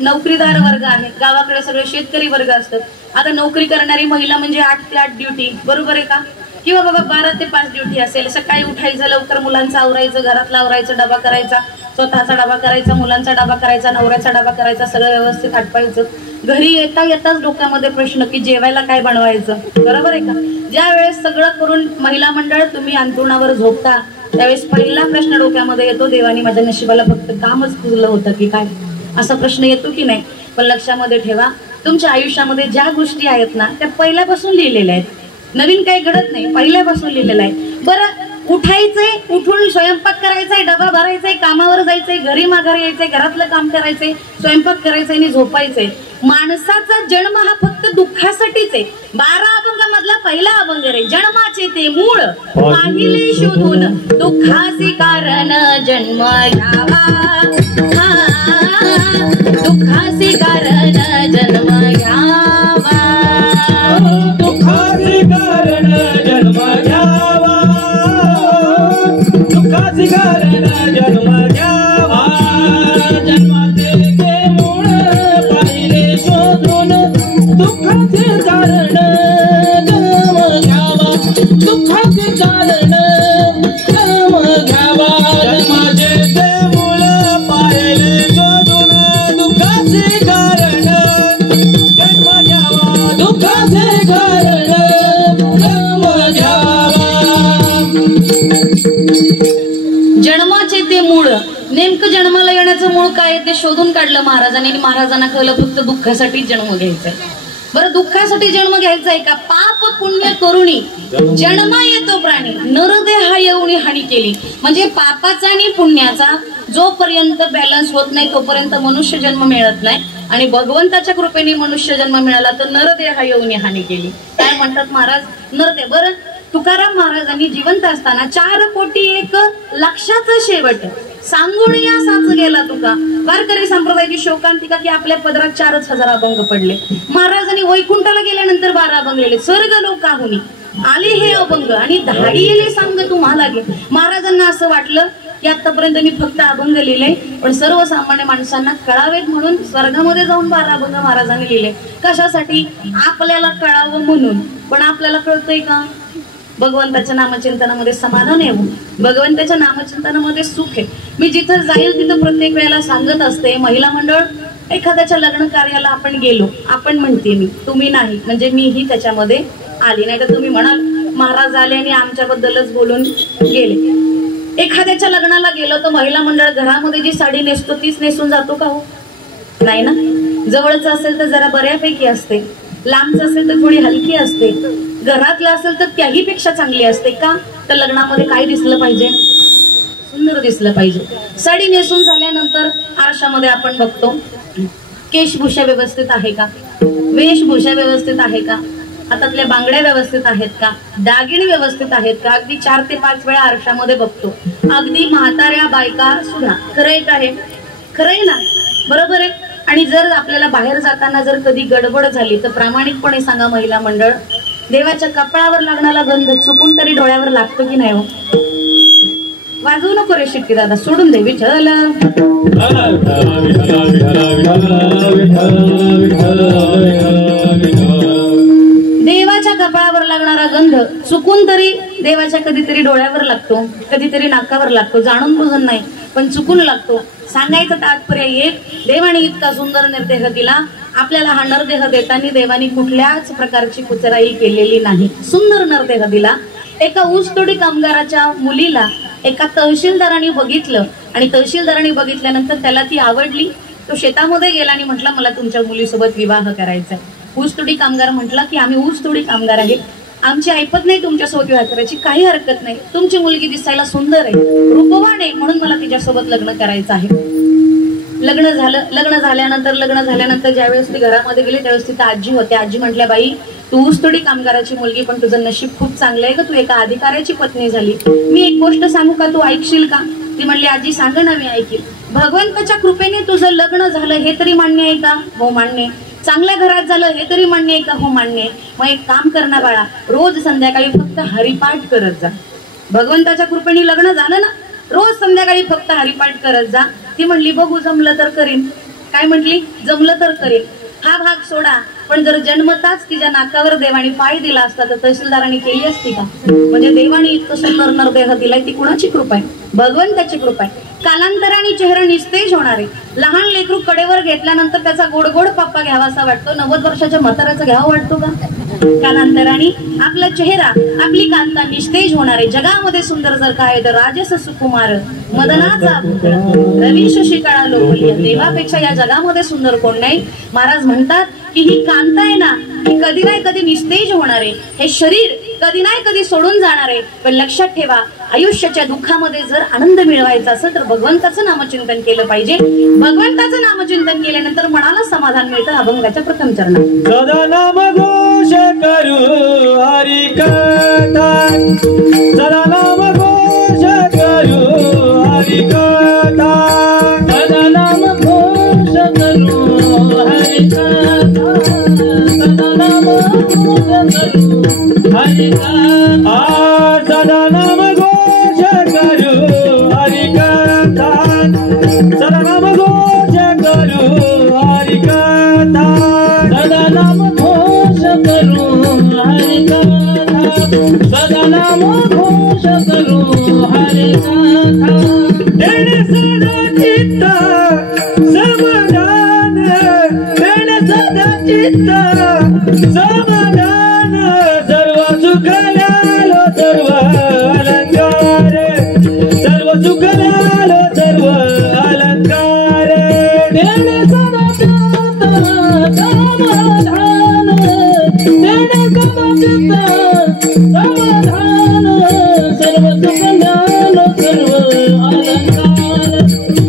नोकरीदार वर्ग आहे, गावाकडे सगळे शेतकरी वर्ग असतात. आता नोकरी करणारी महिला म्हणजे 8 ते 8 ड्युटी, बरोबर आहे का? किंवा बाबा 12 ते 5 ड्युटी असेल, सकाळी उठायचं, लवकर मुलांचं आवरायचं, घरातला आवरायचं, डबा करायचा, स्वतःचा डबा करायचा, मुलांचा डबा करायचा, नवऱ्याचा डबा करायचा, सगळं व्यवस्थित आटपायचं. घरी येताच डोक्यामध्ये प्रश्न की जेवायला काय बनवायचं, बरोबर आहे का? ज्या वेळेस सगळं करून महिला मंडळ तुम्ही अंथरुणावर झोपता त्यावेळेस पहिला प्रश्न डोक्यामध्ये येतो, देवानी माझ्या नशिबाला फक्त कामच पुरलं होतं की काय, असा प्रश्न येतो की नाही? पण लक्षामध्ये ठेवा, तुमच्या आयुष्यामध्ये ज्या गोष्टी आहेत ना त्या पहिल्यापासून लिहिलेल्या आहेत, नवीन काही घडत नाही, पहिल्यापासून लिहिलेलं आहे. बरं, उठायचंय, उठून स्वयंपाक करायचाय, डबा भरायचाय, कामावर जायचंय, घरी माघारी यायचंय, घरातलं काम करायचंय, स्वयंपाक करायचंय आणि झोपायचंय. माणसाचा जन्म हा फक्त दुःखासाठीच आहे. 12 अभंगामधला पहिला अभंग रे, जन्माचे ते मूळ पाहिले शोधून दुःखाचे कारण जन्म घ्यावा, दुःखाचे कारण जन्म घ्यावा, दुःखाचे कारण जन्म घ्यावा, दुःखाचे कारण जन्म घ्यावा. जन्माचे ते मूळ पाहिले शोधून दुःखाचे कारण जन्म घ्यावा, दुःखाचे कारण जन्म घ्यावा. जन्माचे ते मूळ पाहिले शोधून दुःखाचे कारण जन्म घ्यावा, दुःखाचे कारण जन्म घ्यावा. जन्माचे ते मूळ, नेमकं जन्माला येण्याचं मूळ काय ते शोधून काढलं महाराजांनी, आणि महाराजांना कळलं फक्त दुःखासाठी जन्म घ्यायचाय. बरं, दुःखासाठी जन्म घ्यायचाय का? पाप पुण्य करुणी जन्मा येतो प्राणी, नरदेहा येऊनी हानी केली. म्हणजे पापाचा आणि पुण्याचा जोपर्यंत बॅलन्स होत नाही तोपर्यंत मनुष्य जन्म मिळत नाही, आणि भगवंताच्या कृपेने मनुष्य जन्म मिळाला तर नरदेहा येऊनी हानी केली. काय म्हणतात महाराज? नरदेह. बरं, तुकाराम महाराजांनी जिवंत असताना 4 कोटी 1 लक्षाचा शेवट सांगून या साच गेला तुका. वारकरी संप्रदायाची शोकांतिका की आपल्या पदरात 4,000 अभंग पडले. महाराजांनी वैकुंठाला गेल्यानंतर 12 अभंग लिहिले. स्वर्ग लोकाहुनी आले हे अभंग आणि धाडीले सांग तुम्हाला गे. महाराजांना असं वाटलं की आतापर्यंत मी फक्त अभंग लिहिले, पण सर्वसामान्य माणसांना कळावेत म्हणून स्वर्गामध्ये जाऊन 12 अभंग महाराजांनी लिहिले. कशासाठी? आपल्याला कळावं म्हणून. पण आपल्याला कळतंय का? भगवंताच्या नामचिंतनामध्ये समाधान आहे, भगवंताच्या नामचिंतनामध्ये सुख आहे. मी जिथं जाईल तिथं प्रत्येक वेळेला सांगत असते, महिला मंडळ एखाद्याच्या लग्न कार्याला आपण गेलो, आपण म्हणते मी, तुम्ही नाही, म्हणजे मीही त्याच्यामध्ये आली नाही. तर तुम्ही म्हणाल महाराज आले आणि आमच्याबद्दलच बोलून गेले. एखाद्याच्या लग्नाला गेलो तर महिला मंडळ घरामध्ये जी साडी नेसतो तीच नेसून जातो का? हो नाही ना. जवळचं असेल तर जरा बऱ्यापैकी असते, लांबचं असेल तर थोडी हलकी असते, घरातलं असेल तर त्याही पेक्षा चांगली असते. का? तर लग्नामध्ये काय दिसलं पाहिजे? सुंदर दिसलं पाहिजे. साडी नेसून झाल्यानंतर आरशामध्ये आपण बघतो केशभूषा व्यवस्थित आहे का, वेशभूषा व्यवस्थित आहे का, हातातल्या बांगड्या व्यवस्थित आहेत का, दागिने व्यवस्थित आहेत का. अगदी 4 ते 5 वेळा आरशामध्ये बघतो. अगदी म्हाताऱ्या बायका सुद्धा. खरंय का? हे खरंय ना, बरोबर आहे. आणि जर आपल्याला बाहेर जाताना जर कधी गडबड झाली तर प्रामाणिकपणे सांगा महिला मंडळ, देवाच्या कपाळावर लागणारा गंध चुकून तरी डोळ्यावर लागतो की नाही? हो वाजवू नको रे शिट्टी दादा, सोडून दे. विठ्ठल देवाच्या कपाळावर लागणारा गंध चुकून तरी देवाच्या कधीतरी डोळ्यावर लागतो, कधीतरी नाकावर लागतो, जाणून बुजून नाही पण चुकून लागतो. सांगायचं तात्पर्य एक, देवाने इतका सुंदर निर्देह दिला, आपल्याला हा नरदेह देताना देवानी कुठल्याच प्रकारची कुचराई केलेली नाही. सुंदर नरदेह दिला. एका ऊसतोडी कामगाराच्या मुलीला एका तहसीलदारांनी बघितलं आणि तहसीलदारांनी बघितल्यानंतर त्याला ती आवडली. तो शेतामध्ये गेला आणि म्हटला मला तुमच्या मुलीसोबत विवाह करायचा. ऊसतोडी कामगार म्हटला की आम्ही ऊसतोडी कामगार आहे, आमची ऐपत नाही तुमच्यासोबत विवाह करायची, काही हरकत नाही, तुमची मुलगी दिसायला सुंदर आहे, रूपवान आहे, म्हणून मला तिच्यासोबत लग्न करायचं आहे. लग्न झालं. लग्न झाल्यानंतर ज्यावेळेस ती घरामध्ये गेली त्यावेळेस तिथं आजी होते. आजी म्हटल्या बाई तू ऊसतोडी कामगाराची मुलगी, पण तुझं नशीब खूप चांगलं आहे का, तू एका अधिकाऱ्याची पत्नी झाली. मी एक गोष्ट सांगू का, तू ऐकशील का? ती म्हणली आजी सांग ना, मी ऐकील. भगवंताच्या कृपेने तुझं लग्न झालं हे तरी मान्य आहे का? हो मान्य आहे. चांगल्या घरात झालं हे तरी मान्य आहे का? हो मान्य आहे. मग एक काम कर ना बाळा, रोज संध्याकाळी फक्त हरिपाठ करत जा. भगवंताच्या कृपेने लग्न झालं ना, रोज संध्याकाळी फक्त हरिपाठ करत जा. ती म्हणली बघू जमलं तर करीन. काय म्हटली? जमलं तर करीन. हा भाग सोडा, पण जर जन्मताच तिच्या नाकावर देवाणी पाय दिला असता तर तहसीलदारांनी केली असती का? म्हणजे देवाणी इतकं सुंदर नरदेह दिलाय, ती कुणाची कृपा आहे? भगवंताची कृपा आहे. कालांतराने चेहरा निस्तेज होणार आहे. लहान लेकरू कडेवर घेतल्यानंतर त्याचा गोड गोड पप्पा घ्यावा असा वाटतो, 90 वर्षाच्या म्हाताऱ्याचा घ्यावा वाटतो का? कालांतराने आपला चेहरा, आपली कांता निस्तेज होणार आहे. जगामध्ये सुंदर जर काय तर राजस सुकुमार मदनाचा पुत्र रवी शशिकाळा लोकप्रिय, देवापेक्षा या जगामध्ये सुंदर कोण नाही. महाराज म्हणतात की ही कांता आहे ना, ही कधी नाही कधी निस्तेज होणार आहे. हे शरीर कधी नाही कधी सोडून जाणार आहे. पण लक्षात ठेवा, आयुष्याच्या दुःखामध्ये जर आनंद मिळवायचा असेल तर भगवंताचं नामचिंतन केलं पाहिजे. भगवंताचं नामचिंतन केल्यानंतर मनाला समाधान मिळतं. अभंगाच्या प्रथम चरणात सदा नाम घोष करू हरी कथा, सदा नाम घोष करू हरी कथा, सदा नाम घोष करू हरी कथा, सदा नाम घोष करू हरी कथा, सदा नाम घोष करू हरी कथा, सदा नाम घोष करू हरी कथा, सदा नाम घोष करू हरि कथा, सदा नाम घोष करू हरि कथा, तेने सदा चित्त समाधान, तेने सदा चित्त समाधान, सर्व सुख लालो सर्व अलंकार, सर्व सुख लालो सर्व अलंकार, तेने सदा चित्त समाधान, तेने सदा चित्त समाधान, सर्व सुख लालो सर्व अलंकार,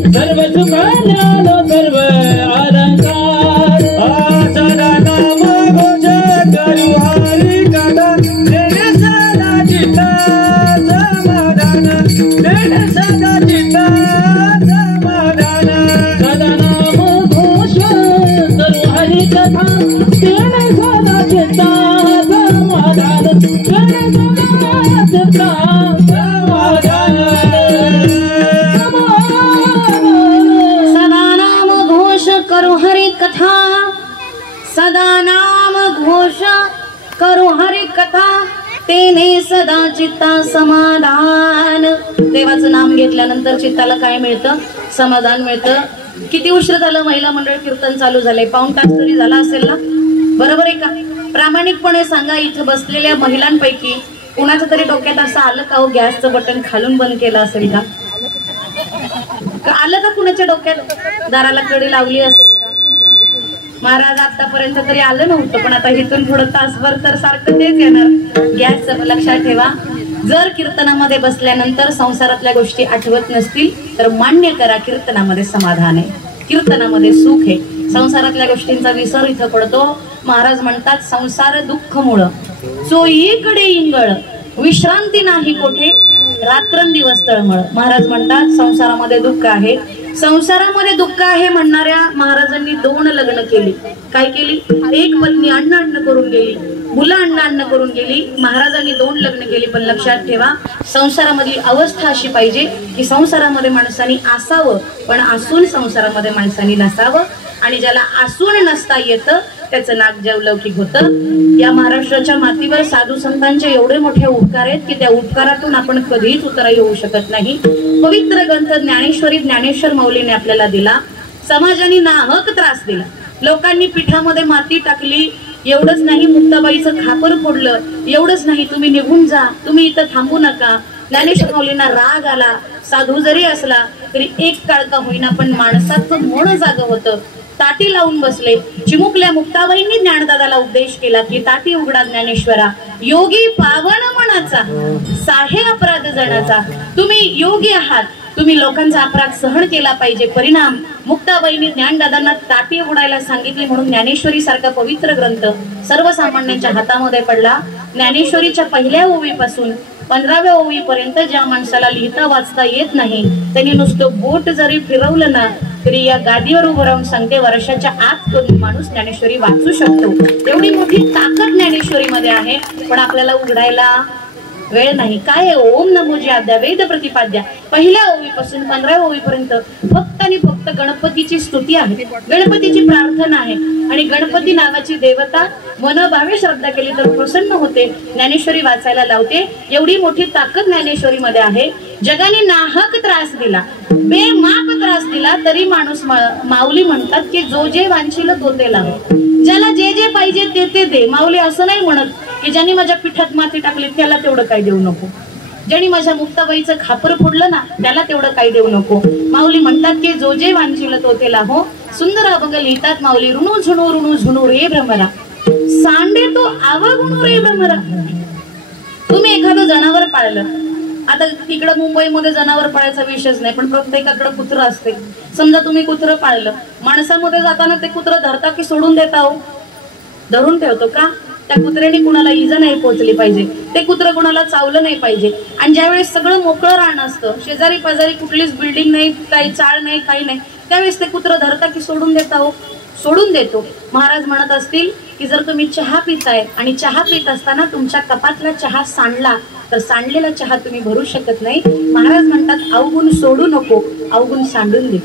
सर्व सुख लालो सर्व अलंकार, सदा नाम घोष करू हरी कथा, तेने सदा चित्त समाधान, तेने सदा चित्त समाधान, सदा नाम घोष करू हरी कथा, तेने सदा चित्त समाधान, तेने सदा चित्त समाधान, सदा नाम घोष करो हरि कथा, सदा नाम घोष करो हरि कथा, तेने सदा चित्ता समाधान. देवाचं नाम घेतल्यानंतर चित्ताला काय मिळतं? समाधान मिळतं. किती उशीर झालं महिला मंडळ कीर्तन चालू झालंय? पाऊण तास तरी झाला असेल ना? बरोबर आहे का? प्रामाणिकपणे सांगा, इथं बसलेल्या महिलांपैकी कुणाच्या तरी डोक्यात असं आलं का हो गॅसचं बटन खालून बंद केलं असेल का? आलं का कुणाच्या डोक्यात? दाराला कडी लावली असेल का? महाराज आतापर्यंत तरी आलं नव्हतं, पण आता इथून थोडं तासभर तर सारखं तेच येणार. गॅसचं लक्षात ठेवा. जर कीर्तनामध्ये बसल्यानंतर संसारातल्या गोष्टी आठवत नसतील तर मान्य करा, कीर्तनामध्ये समाधान आहे, कीर्तनामध्ये सुख आहे. संसारातल्या गोष्टींचा विसर इथं पडतो. महाराज म्हणतात, संसार दुःख मुळ चोहीकडे इंगळ, विश्रांती नाही कोठे, रात्रंदिवस तळमळ. महाराज म्हणतात संसारामध्ये दुःख आहे. संसारामध्ये दुःख आहे म्हणणाऱ्या महाराजांनी 2 लग्न केली. काय केली? एक पत्नी अन्न करून गेली, मुलं अन्न करून गेली. महाराजांनी 2 लग्न केली. पण लक्षात ठेवा, संसारामधली अवस्था अशी पाहिजे की संसारामध्ये माणसाने असावं, पण असून संसारामध्ये माणसाने नसावं. आणि ज्याला असून नसता येतं त्याचं नाक जवलौकिक होतं. या महाराष्ट्राच्या मातीवर साधू संतांचे एवढे मोठे उपकार आहेत की त्या उपकारातून आपण कधीच उतरा येऊ शकत नाही. पवित्र ग्रंथ ज्ञानेश्वरी ज्ञानेश्वर माऊलीने आपल्याला दिला. समाजाने नाहक त्रास दिला. लोकांनी पिठामध्ये माती टाकली, एवढंच नाही मुक्ताबाईचं खापर फोडलं, एवढंच नाही तुम्ही निघून जा, तुम्ही इथं थांबू नका. ज्ञानेश्वर माऊलींना राग आला. साधू जरी असला तरी एक काळ का होईना पण माणसाचं मन जागं होतं. ताटी लावून बसले. चिमुकल्या मुक्ताबाईंनी ज्ञानदादाला उपदेश केला की ताटी उघडा ज्ञानेश्वरा, योगी पावन मनाचा, साहे अपराध जणाचा. तुम्ही योगी आहात, तुम्ही लोकांचा अपराध सहन केला पाहिजे. परिणाम मुक्ताबाईंनी ज्ञानदादांना ताटी उघडायला सांगितली म्हणून ज्ञानेश्वरी सारखा पवित्र ग्रंथ सर्वसामान्यांच्या हातामध्ये पडला. ज्ञानेश्वरीच्या पहिल्या ओवीपासून 15व्या ओवीपर्यंत ज्या माणसाला लिहिता वाचता येत नाही त्यांनी नुसतं बोट जरी फिरवलं ना तरी या गादीवर उभं राहून सांगते, वर्षाच्या आत कोणी माणूस ज्ञानेश्वरी वाचू शकतो. एवढी मोठी ताकद ज्ञानेश्वरीमध्ये आहे. पण आपल्याला उघडायला वेळ नाही. काय आहे? ओम नमोजी आद्या वेद प्रतिपाद्या. पहिल्या ओवीपासून 15व्या ओवीपर्यंत फक्त आणि फक्त गणपतीची स्तुती आहे, गणपतीची प्रार्थना आहे. आणि गणपती नावाची देवता मनोभावे श्रद्धा केली तर प्रसन्न होते. ज्ञानेश्वरी वाचायला लावते. एवढी मोठी ताकद ज्ञानेश्वरी मध्ये आहे. जगाने नाहक त्रास दिला, बेमाप त्रास दिला, तरी माणूस माऊली म्हणतात की जो जे वांछील तो ते लाव. ज्याला जे जे पाहिजे ते ते दे. माऊली असं नाही म्हणत की ज्यांनी माझ्या पिठात माती टाकली त्याला तेवढं काही देऊ नको, ज्यांनी माझ्या मुक्ताबाईचं खापर फोडलं ना त्याला तेवढं काही देऊ नको. माऊली म्हणतात की जो जे वांछील तो ते लाहो. सुंदर अभंग लिहितात माऊली. ऋणू झुणू रे भ्रमरा, सांडे तो आवगुणू रे भ्रमरा. तुम्ही एखादं जनावर पाळलं, आता तिकडं मुंबईमध्ये जनावर पाळायचा विषयच नाही, पण प्रत्येकाकडे कुत्रं असते. समजा तुम्ही कुत्रं पाळलं, माणसामध्ये जाताना ते कुत्रं धरता की सोडून देता हो? धरून ठेवतो का? त्या कुत्र्याने कुणाला इजा नाही पोहोचली पाहिजे, ते कुत्रं कुणाला चावलं नाही पाहिजे. आणि ज्यावेळेस सगळं मोकळं रान असतं, शेजारी पाजारी कुठलीच बिल्डिंग नाही, काही चाळ नाही, काही नाही, त्यावेळेस ते कुत्रं धरता की सोडून देता हो? सोडून देतो. महाराज म्हणत असतील की जर तुम्ही चहा पिताय आणि चहा पित असताना तुमच्या कपातला चहा सांडला तर सांडलेला चहा तुम्ही भरू शकत नाही. महाराज म्हणतात अवगुण सोडू नको, अवगुण सांडून दे.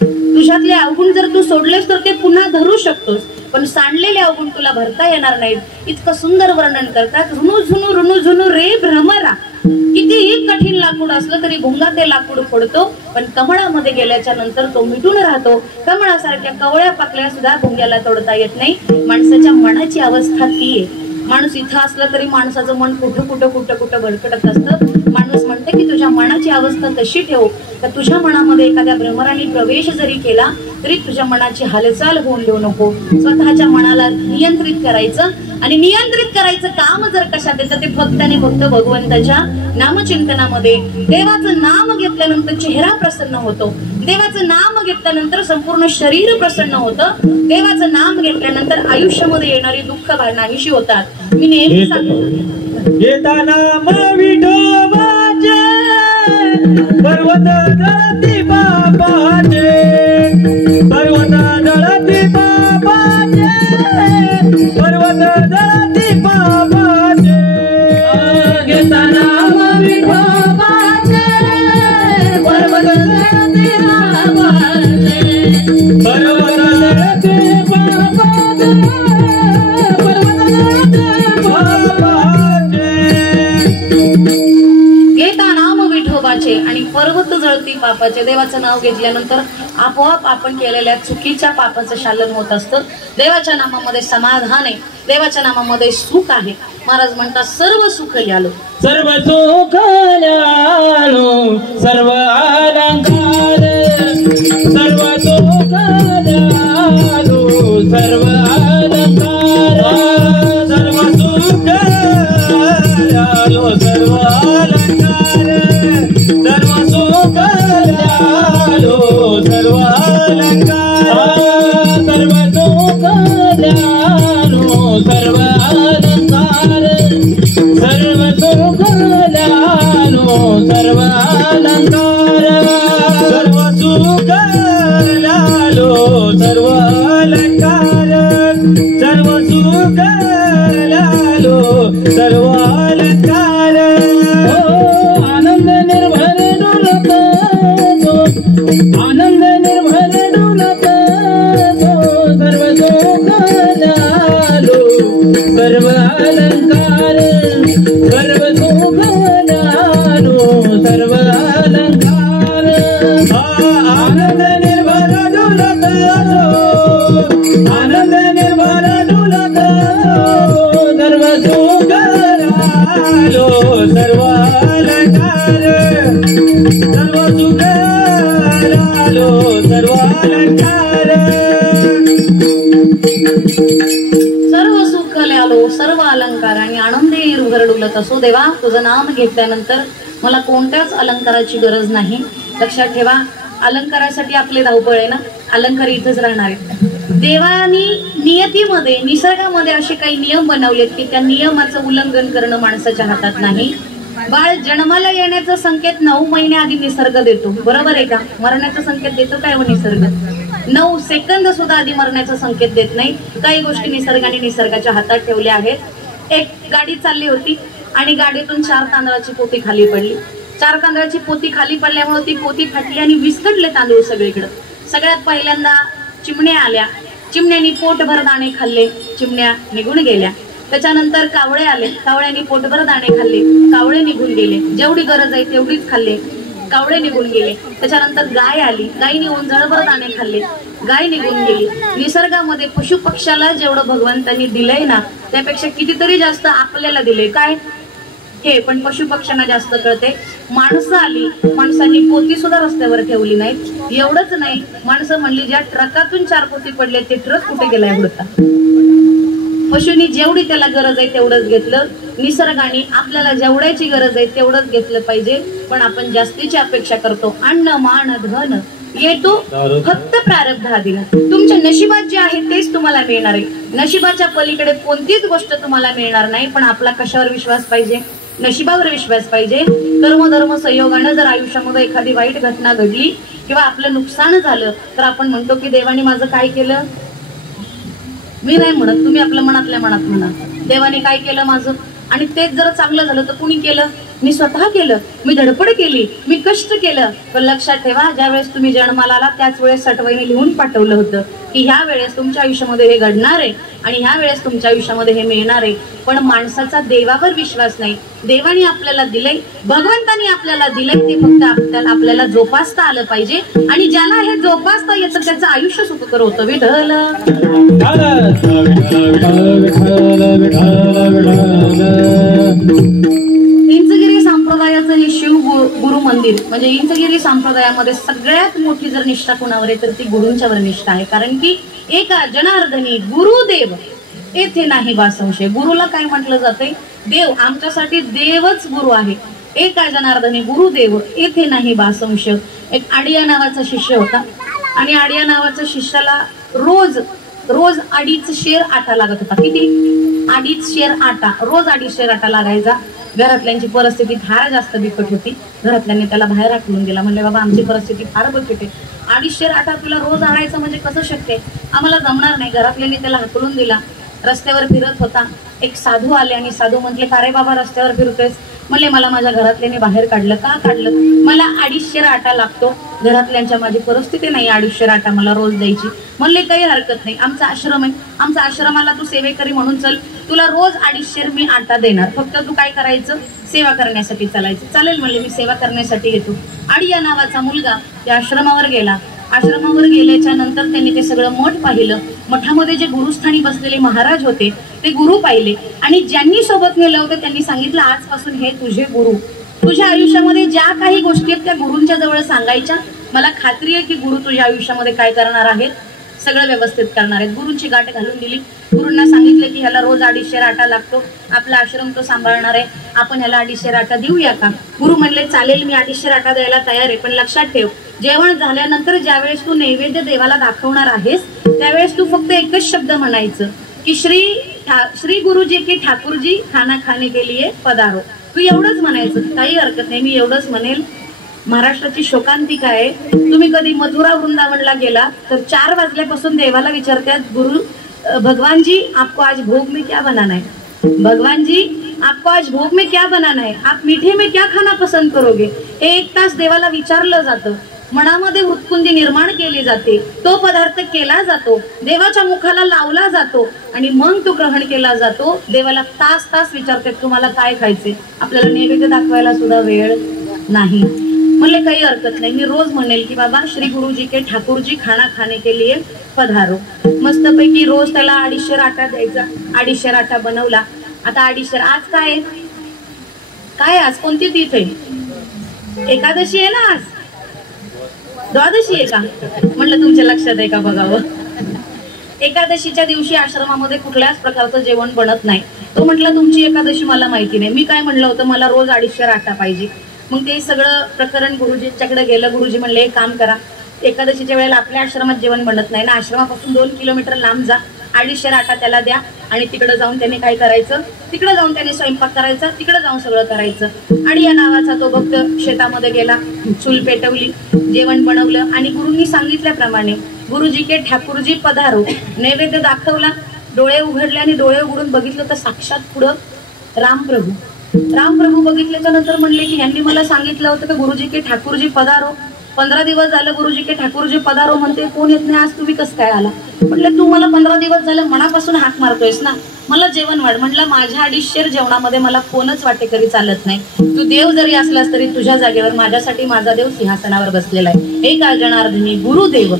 तुझ्यातले अवगुण जर तू सोडलेस तर ते पुन्हा धरू शकतोस, पण सांडलेले अवगुण तुला भरता येणार नाहीत. इतकं सुंदर वर्णन करतात. ऋणू झुनू रे भ्रमरा. कितीही कठीण लाकूड असलं तरी भुंगा ते लाकूड फोडतो, पण कमळामध्ये गेल्याच्या नंतर तो मिटून राहतो. कमळासारख्या कवळ्या पाकळ्या सुद्धा भुंग्याला तोडता येत नाही. माणसाच्या मनाची अवस्था ती आहे. माणूस इथं असला तरी माणसाचं मन कुठं भरकटत असतं. माणूस म्हणते की तुझ्या मनाची अवस्था तशी ठेव तर तुझ्या मनामध्ये एखाद्या भ्रमराने प्रवेश जरी केला तरी तुझ्या मनाची हालचाल होऊन देऊ नको. स्वतःच्या मनाला नियंत्रित करायचं, आणि नियंत्रित करायचं काम जर कशात येतं ते फक्त आणि फक्त भगवंताच्या नामचिंतनामध्ये. देवाचं नाम घेतल्यानंतर चेहरा प्रसन्न होतो, देवाचं नाम घेतल्यानंतर संपूर्ण शरीर प्रसन्न होतं, देवाचं नाम घेतल्यानंतर आयुष्यामध्ये येणारी दुःख नाहीशी होतात. मी नेहमी सांगतो नाम विठोबाचे पर्वत जळती बाबाचे, पर्वत जळती बाबाचे, पर्वत जळती बाबाचे. घेता नाम विठोबाचे पर्वत जळती बाबाचे, पर्वत जळती बाबाचे, पर्वत जळती बाबाचे. घेता नाम विठोबाचे आणि पर्वत जळती पापाचे. देवाचं नाव घेतल्यानंतर आपोआप आपण केलेल्या चुकीच्या पापाचं शालन होत असतं. देवाच्या नामामध्ये समाधान आहे, देवाच्या नामामध्ये सुख आहे. महाराज म्हणतात सर्व सुख ल्यालो, सर्व सुख ल्यालो, सर्व अलंकार, सर्व सुख ल्यालो, सर्व अलंकार, सर्व सुख ल्यालो, सर्व अलंकार, सर्व सुख ल्यालो, सर्व अलंकार, सर्व सुख ल्यालो, सर्व अलंकार, सर्व सुख ल्यालो, सर्व अलंकार, सर्व सुख ल्यालो, सर्व अलंकार, सर्व सुख ल्यालो, सर्व अलंकार. आनंद निर्भर डोलत तो, आनंद निर्भर डोलत तो, सर्व सुख ल्यालो, सर्व अलंकार, सर्व सुख ल्यालो, सर्व अलंकार. आनंद निर्भर डोलत तो, आनंद निर्भर डोलत तो, सर्व सुख ल्यालो, सर्व अलंकार, सर्व सुख ल्यालो, सर्व अलंकार. सर्व सुख ल्यालो, सर्व अलंकार आणि आनंदी निर्भर डुलत असो. देवा तुझं नाम घेतल्यानंतर मला कोणत्याच अलंकाराची गरज नाही. लक्षात ठेवा, अलंकारासाठी आपले धावपळ आहे ना, अलंकार इथंच राहणार आहेत. देवानी नियतीमध्ये, निसर्गामध्ये असे काही नियम बनवलेत की त्या नियमाचं उल्लंघन करणं माणसाच्या हातात नाही. बाळ जन्माला येण्याचा संकेत 9 महिने आधी निसर्ग देतो, बरोबर आहे का? मरण्याचा संकेत देतो काय हो निसर्ग? 9 सेकंद सुद्धा आधी मरण्याचा संकेत देत नाही. काही गोष्टी निसर्गाने निसर्गाच्या हातात ठेवल्या आहेत. एक गाडी चालली होती, आणि गाडीतून 4 तांदळाची पोती खाली पडली. 4 तांदळाची पोती खाली पडल्यामुळे ती पोती फाटली आणि विस्कटले तांदूळ सगळीकडे. सगळ्यात पहिल्यांदा चिमण्या आल्या. चिमण्यांनी पोटभर दाणे खाल्ले, चिमण्या निघून गेल्या. त्याच्यानंतर कावळे आले, कावळ्यांनी पोटभर दाणे खाल्ले, कावळे निघून गेले. जेवढी गरज आहे तेवढीच खाल्ले, कावळे निघून गेले. त्याच्यानंतर गाय आली, गायीने ओंजळभर दाणे खाल्ले, गाय निघून गेली. निसर्गामध्ये पशु पक्ष्याला जेवढं भगवंतांनी दिलंय ना त्यापेक्षा कितीतरी जास्त आपल्याला दिले. काय हे पण पशु पक्ष्यांना जास्त कळते. माणसं आली, माणसांनी पोती सुद्धा रस्त्यावर ठेवली नाही. एवढंच नाही, माणसं म्हणली ज्या ट्रकातून 4 पोती पडले ते ट्रक कुठे गेलाय हुडका. पशुनी जेवढी त्याला गरज आहे तेवढंच घेतलं. निसर्गाने आपल्याला जेवढ्याची गरज आहे तेवढंच घेतलं पाहिजे, पण आपण जास्तीची अपेक्षा करतो. अन्न मान धन येतो फक्त प्रारब्धाधीन. तुमच्या नशिबात जे आहे तेच तुम्हाला मिळणार आहे. नशिबाच्या पलीकडे कोणतीच गोष्ट तुम्हाला मिळणार नाही. पण आपला कशावर विश्वास पाहिजे? नशिबावर विश्वास पाहिजे. कर्मधर्म संयोगानं जर आयुष्यामध्ये एखादी वाईट घटना घडली किंवा आपलं नुकसान झालं तर आपण म्हणतो की देवाने माझं काय केलं. मी नाही म्हणत, तुम्ही आपल्या मनातल्या मनात म्हणा, देवाने काय केलं माझं. आणि तेच जर चांगलं झालं तर कुणी केलं? मी स्वतः केलं, मी धडपड केली, मी कष्ट केलं. पण लक्षात ठेवा, ज्या वेळेस तुम्ही जन्माला आला त्याच वेळेस सटवाईने लिहून पाठवलं होतं की ह्या वेळेस तुमच्या आयुष्यामध्ये हे घडणार आहे आणि ह्या वेळेस तुमच्या आयुष्यामध्ये हे मिळणार आहे. पण माणसाचा देवावर विश्वास नाही. देवाने आपल्याला दिलंय, भगवंतानी आपल्याला दिलंय, ते फक्त आपल्याला जोपासता आलं पाहिजे. आणि ज्याला हे जोपासता येतं त्याचं आयुष्य सुखकर होतं. विठ्ठल इंचगिरी संप्रदायाचं हे शिव गुरु मंदिर म्हणजे इंचगिरी संप्रदायामध्ये सगळ्यात मोठी जर निष्ठा कोणावर आहे तर ती गुरूंच्यावर निष्ठा आहे. कारण की एका जनार्दनी गुरुदेव येथे नाही बा संशय. गुरुला काय म्हटलं जाते? देव. आमच्यासाठी देवच गुरु आहे. एका जनार्दनी गुरुदेव येथे नाही बा संशय. एक आडिया नावाचा शिष्य होता आणि आडिया नावाच्या शिष्याला रोज 2.5 शेर आटा लागत होता. किती? 2.5 शेर आटा. रोज 2.5 शेर आटा लागायचा. घरातल्यांची परिस्थिती फार जास्त बिकट होती. घरातल्यांनी त्याला बाहेर हाकलून दिला. म्हणले बाबा आमची परिस्थिती फार बिकट आहे, 2.5 शेर आटा तुला रोज आणायचं म्हणजे कसं शक्य आहे? आम्हाला जमणार नाही. घरातल्यांनी त्याला हाकलून दिला. रस्त्यावर फिरत होता. एक साधू आले आणि साधू म्हटले का रे बाबा रस्त्यावर फिरतोयस? म्हणले मला माझ्या घरातल्याने बाहेर काढलं. का काढलं? मला 2.5 शेर आटा लागतो. घरातल्यांच्या माझी परिस्थिती नाही 2.5 शेर आटा मला रोज द्यायची. म्हणले काही हरकत नाही, आमचा आश्रम आहे, आमच्या आश्रमाला तू सेवेकरी म्हणून चल, तुला रोज 2.5 शेर मी आटा देणार. फक्त तू काय करायचं? सेवा करण्यासाठी चालायचं. चालेल म्हणले, मी सेवा करण्यासाठी येतो. आडिया नावाचा मुलगा त्या आश्रमावर गेला. आश्रमावर गेल्याच्या नंतर त्यांनी ते सगळं मठ पाहिलं. मठामध्ये जे गुरुस्थानी बसलेले महाराज होते ते गुरु पाहिले आणि ज्यांनी सोबत नेलं होतं त्यांनी सांगितलं आजपासून हे तुझे गुरु. तुझ्या आयुष्यामध्ये ज्या काही गोष्टी आहेत त्या गुरूंच्या जवळ सांगायच्या. मला खात्री आहे की गुरु तुझ्या आयुष्यामध्ये काय करणार आहेत? सगळं व्यवस्थित करणार आहेत. गुरूंची गाठ घालून दिली. गुरूंना सांगितलं की ह्याला रोज 2.5 शेर आटा लागतो, आपला आश्रम तो सांभाळणार आहे, आपण ह्याला 2.5 शेर आटा देऊया का? गुरु म्हणले चालेल, मी 2.5 शेर आटा द्यायला तयार आहे, पण लक्षात ठेव जेवण झाल्यानंतर ज्यावेळेस तू नैवेद्य देवाला दाखवणार आहेस त्यावेळेस तू फक्त एकच शब्द म्हणायचं की श्री गुरुजी की ठाकूरजी खाना खाने के लिए पधारो. तू एवढंच म्हणायचं, काही हरकत नाही, मी एवढंच म्हणेल. महाराष्ट्राची शोकांतिका आहे. तुम्ही कधी मथुरा वृंदावनला गेला तर 4 वाजल्यापासून देवाला विचारतात गुरु भगवान जी आपको आज भोग में क्या बनाना है? भगवान जी आपको आज भोग में क्या बनाना है? आप मीठे में क्या खाना पसंद करोगे? हे 1 तास देवाला विचारलं जातं. मनामध्ये वृत्कुंजी निर्माण केली जाते. तो पदार्थ केला जातो, देवाच्या मुखाला लावला जातो आणि मग तो ग्रहण केला जातो. देवाला तास विचारते तुम्हाला काय खायचे? आपल्याला नैवेद्य दाखवायला सुद्धा वेळ नाही. म्हणले काही हरकत नाही, मी रोज म्हणेल की बाबा श्री गुरुजी के ठाकूरजी खाना खाने के लिए पधारो. मस्तपैकी रोज त्याला 2.5 शेर आटा द्यायचा. 2.5 शेर आटा बनवला. आता 2.5 शेर. आज काय आहे? काय आज कोणती तीर्थ आहे? एकादशी आहे ना, आज द्वादशी आहे का? म्हटलं तुमच्या लक्षात आहे का बघावं. एकादशीच्या दिवशी आश्रमामध्ये कुठल्याच प्रकारचं जेवण बनत नाही. तो म्हटलं तुमची एकादशी मला माहिती नाही. मी काय म्हणलं होतं, मला रोज 2.5 शेर आटा पाहिजे. मग ते सगळं प्रकरण गुरुजींच्याकडे गेलं. गुरुजी म्हणले एक काम करा, एकादशीच्या वेळेला आपल्या आश्रमात जेवण बनत नाही ना, आश्रमापासून 2 किलोमीटर लांब जा, 2.5 शेर आटा त्याला द्या आणि तिकडे जाऊन त्याने काय करायचं, तिकडे जाऊन त्याने स्वयंपाक करायचा, तिकडे जाऊन सगळं करायचं. आणि या नावाचा तो भक्त शेतामध्ये गेला, चूल पेटवली, जेवण बनवलं आणि गुरुंनी सांगितल्याप्रमाणे गुरुजी के ठाकूरजी पधारो नैवेद्य दाखवला. डोळे उघडले आणि डोळे उघडून बघितलं तर साक्षात पुढं रामप्रभू रामप्रभू बघितल्याच्या नंतर म्हणले की यांनी मला सांगितलं होतं की गुरुजी के ठाकूरजी पधारो. 15 दिवस झालं गुरुजी के ठाकूरजी पधारो म्हणते, कोण येत नाही, आज तुम्ही कसं काय आला? म्हटलं तू मला 15 दिवस झाले मनापासून हाक मारतोयस ना, मला जेवण वाढ. म्हटलं माझ्या 250 जेवणामध्ये मला कोणच वाटेकरी चालत नाही. तू देव जरी असलास तरी तुझ्या जागेवर माझ्यासाठी माझा देव सिंहासनावर बसलेला आहे. एका जनार्दनी गुरुदेव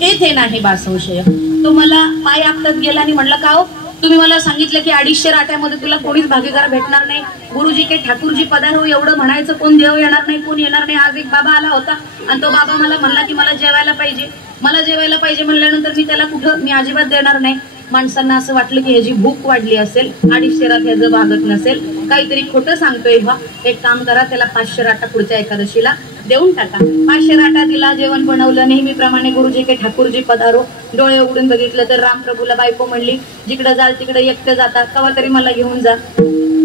येथे नाही बा संशय. तो मला पाय आपटत गेला आणि म्हणलं का हो, तुम्ही मला सांगितलं की 250 राट्यामध्ये तुला कोणीच भागीदार भेटणार नाही, गुरुजी के ठाकूरजी पधारो एवढं म्हणायचं, कोण देव येणार नाही, कोण येणार नाही. आज एक बाबा आला होता आणि तो बाबा मला म्हणला की मला जेवायला पाहिजे, मला जेवायला पाहिजे म्हणल्यानंतर मी त्याला कुठं, मी अजिबात देणार नाही. माणसांना असं वाटलं की ह्याची भूक वाढली असेल, 250 रात ह्याचं भागत नसेल, काहीतरी खोटं सांगतोय बा. एक काम करा, त्याला 500 राटा पुढच्या एकादशीला देऊन टाका. 500 राटा दिला, जेवण बनवलं नेहमीप्रमाणे. गुरुजी के ठाकूरजी पधारो. डोळे उघडून बघितलं तर रामप्रभूला बायको म्हणली, जिकडे जाल तिकडे एकटं जाता, कवा तरी मला घेऊन जा.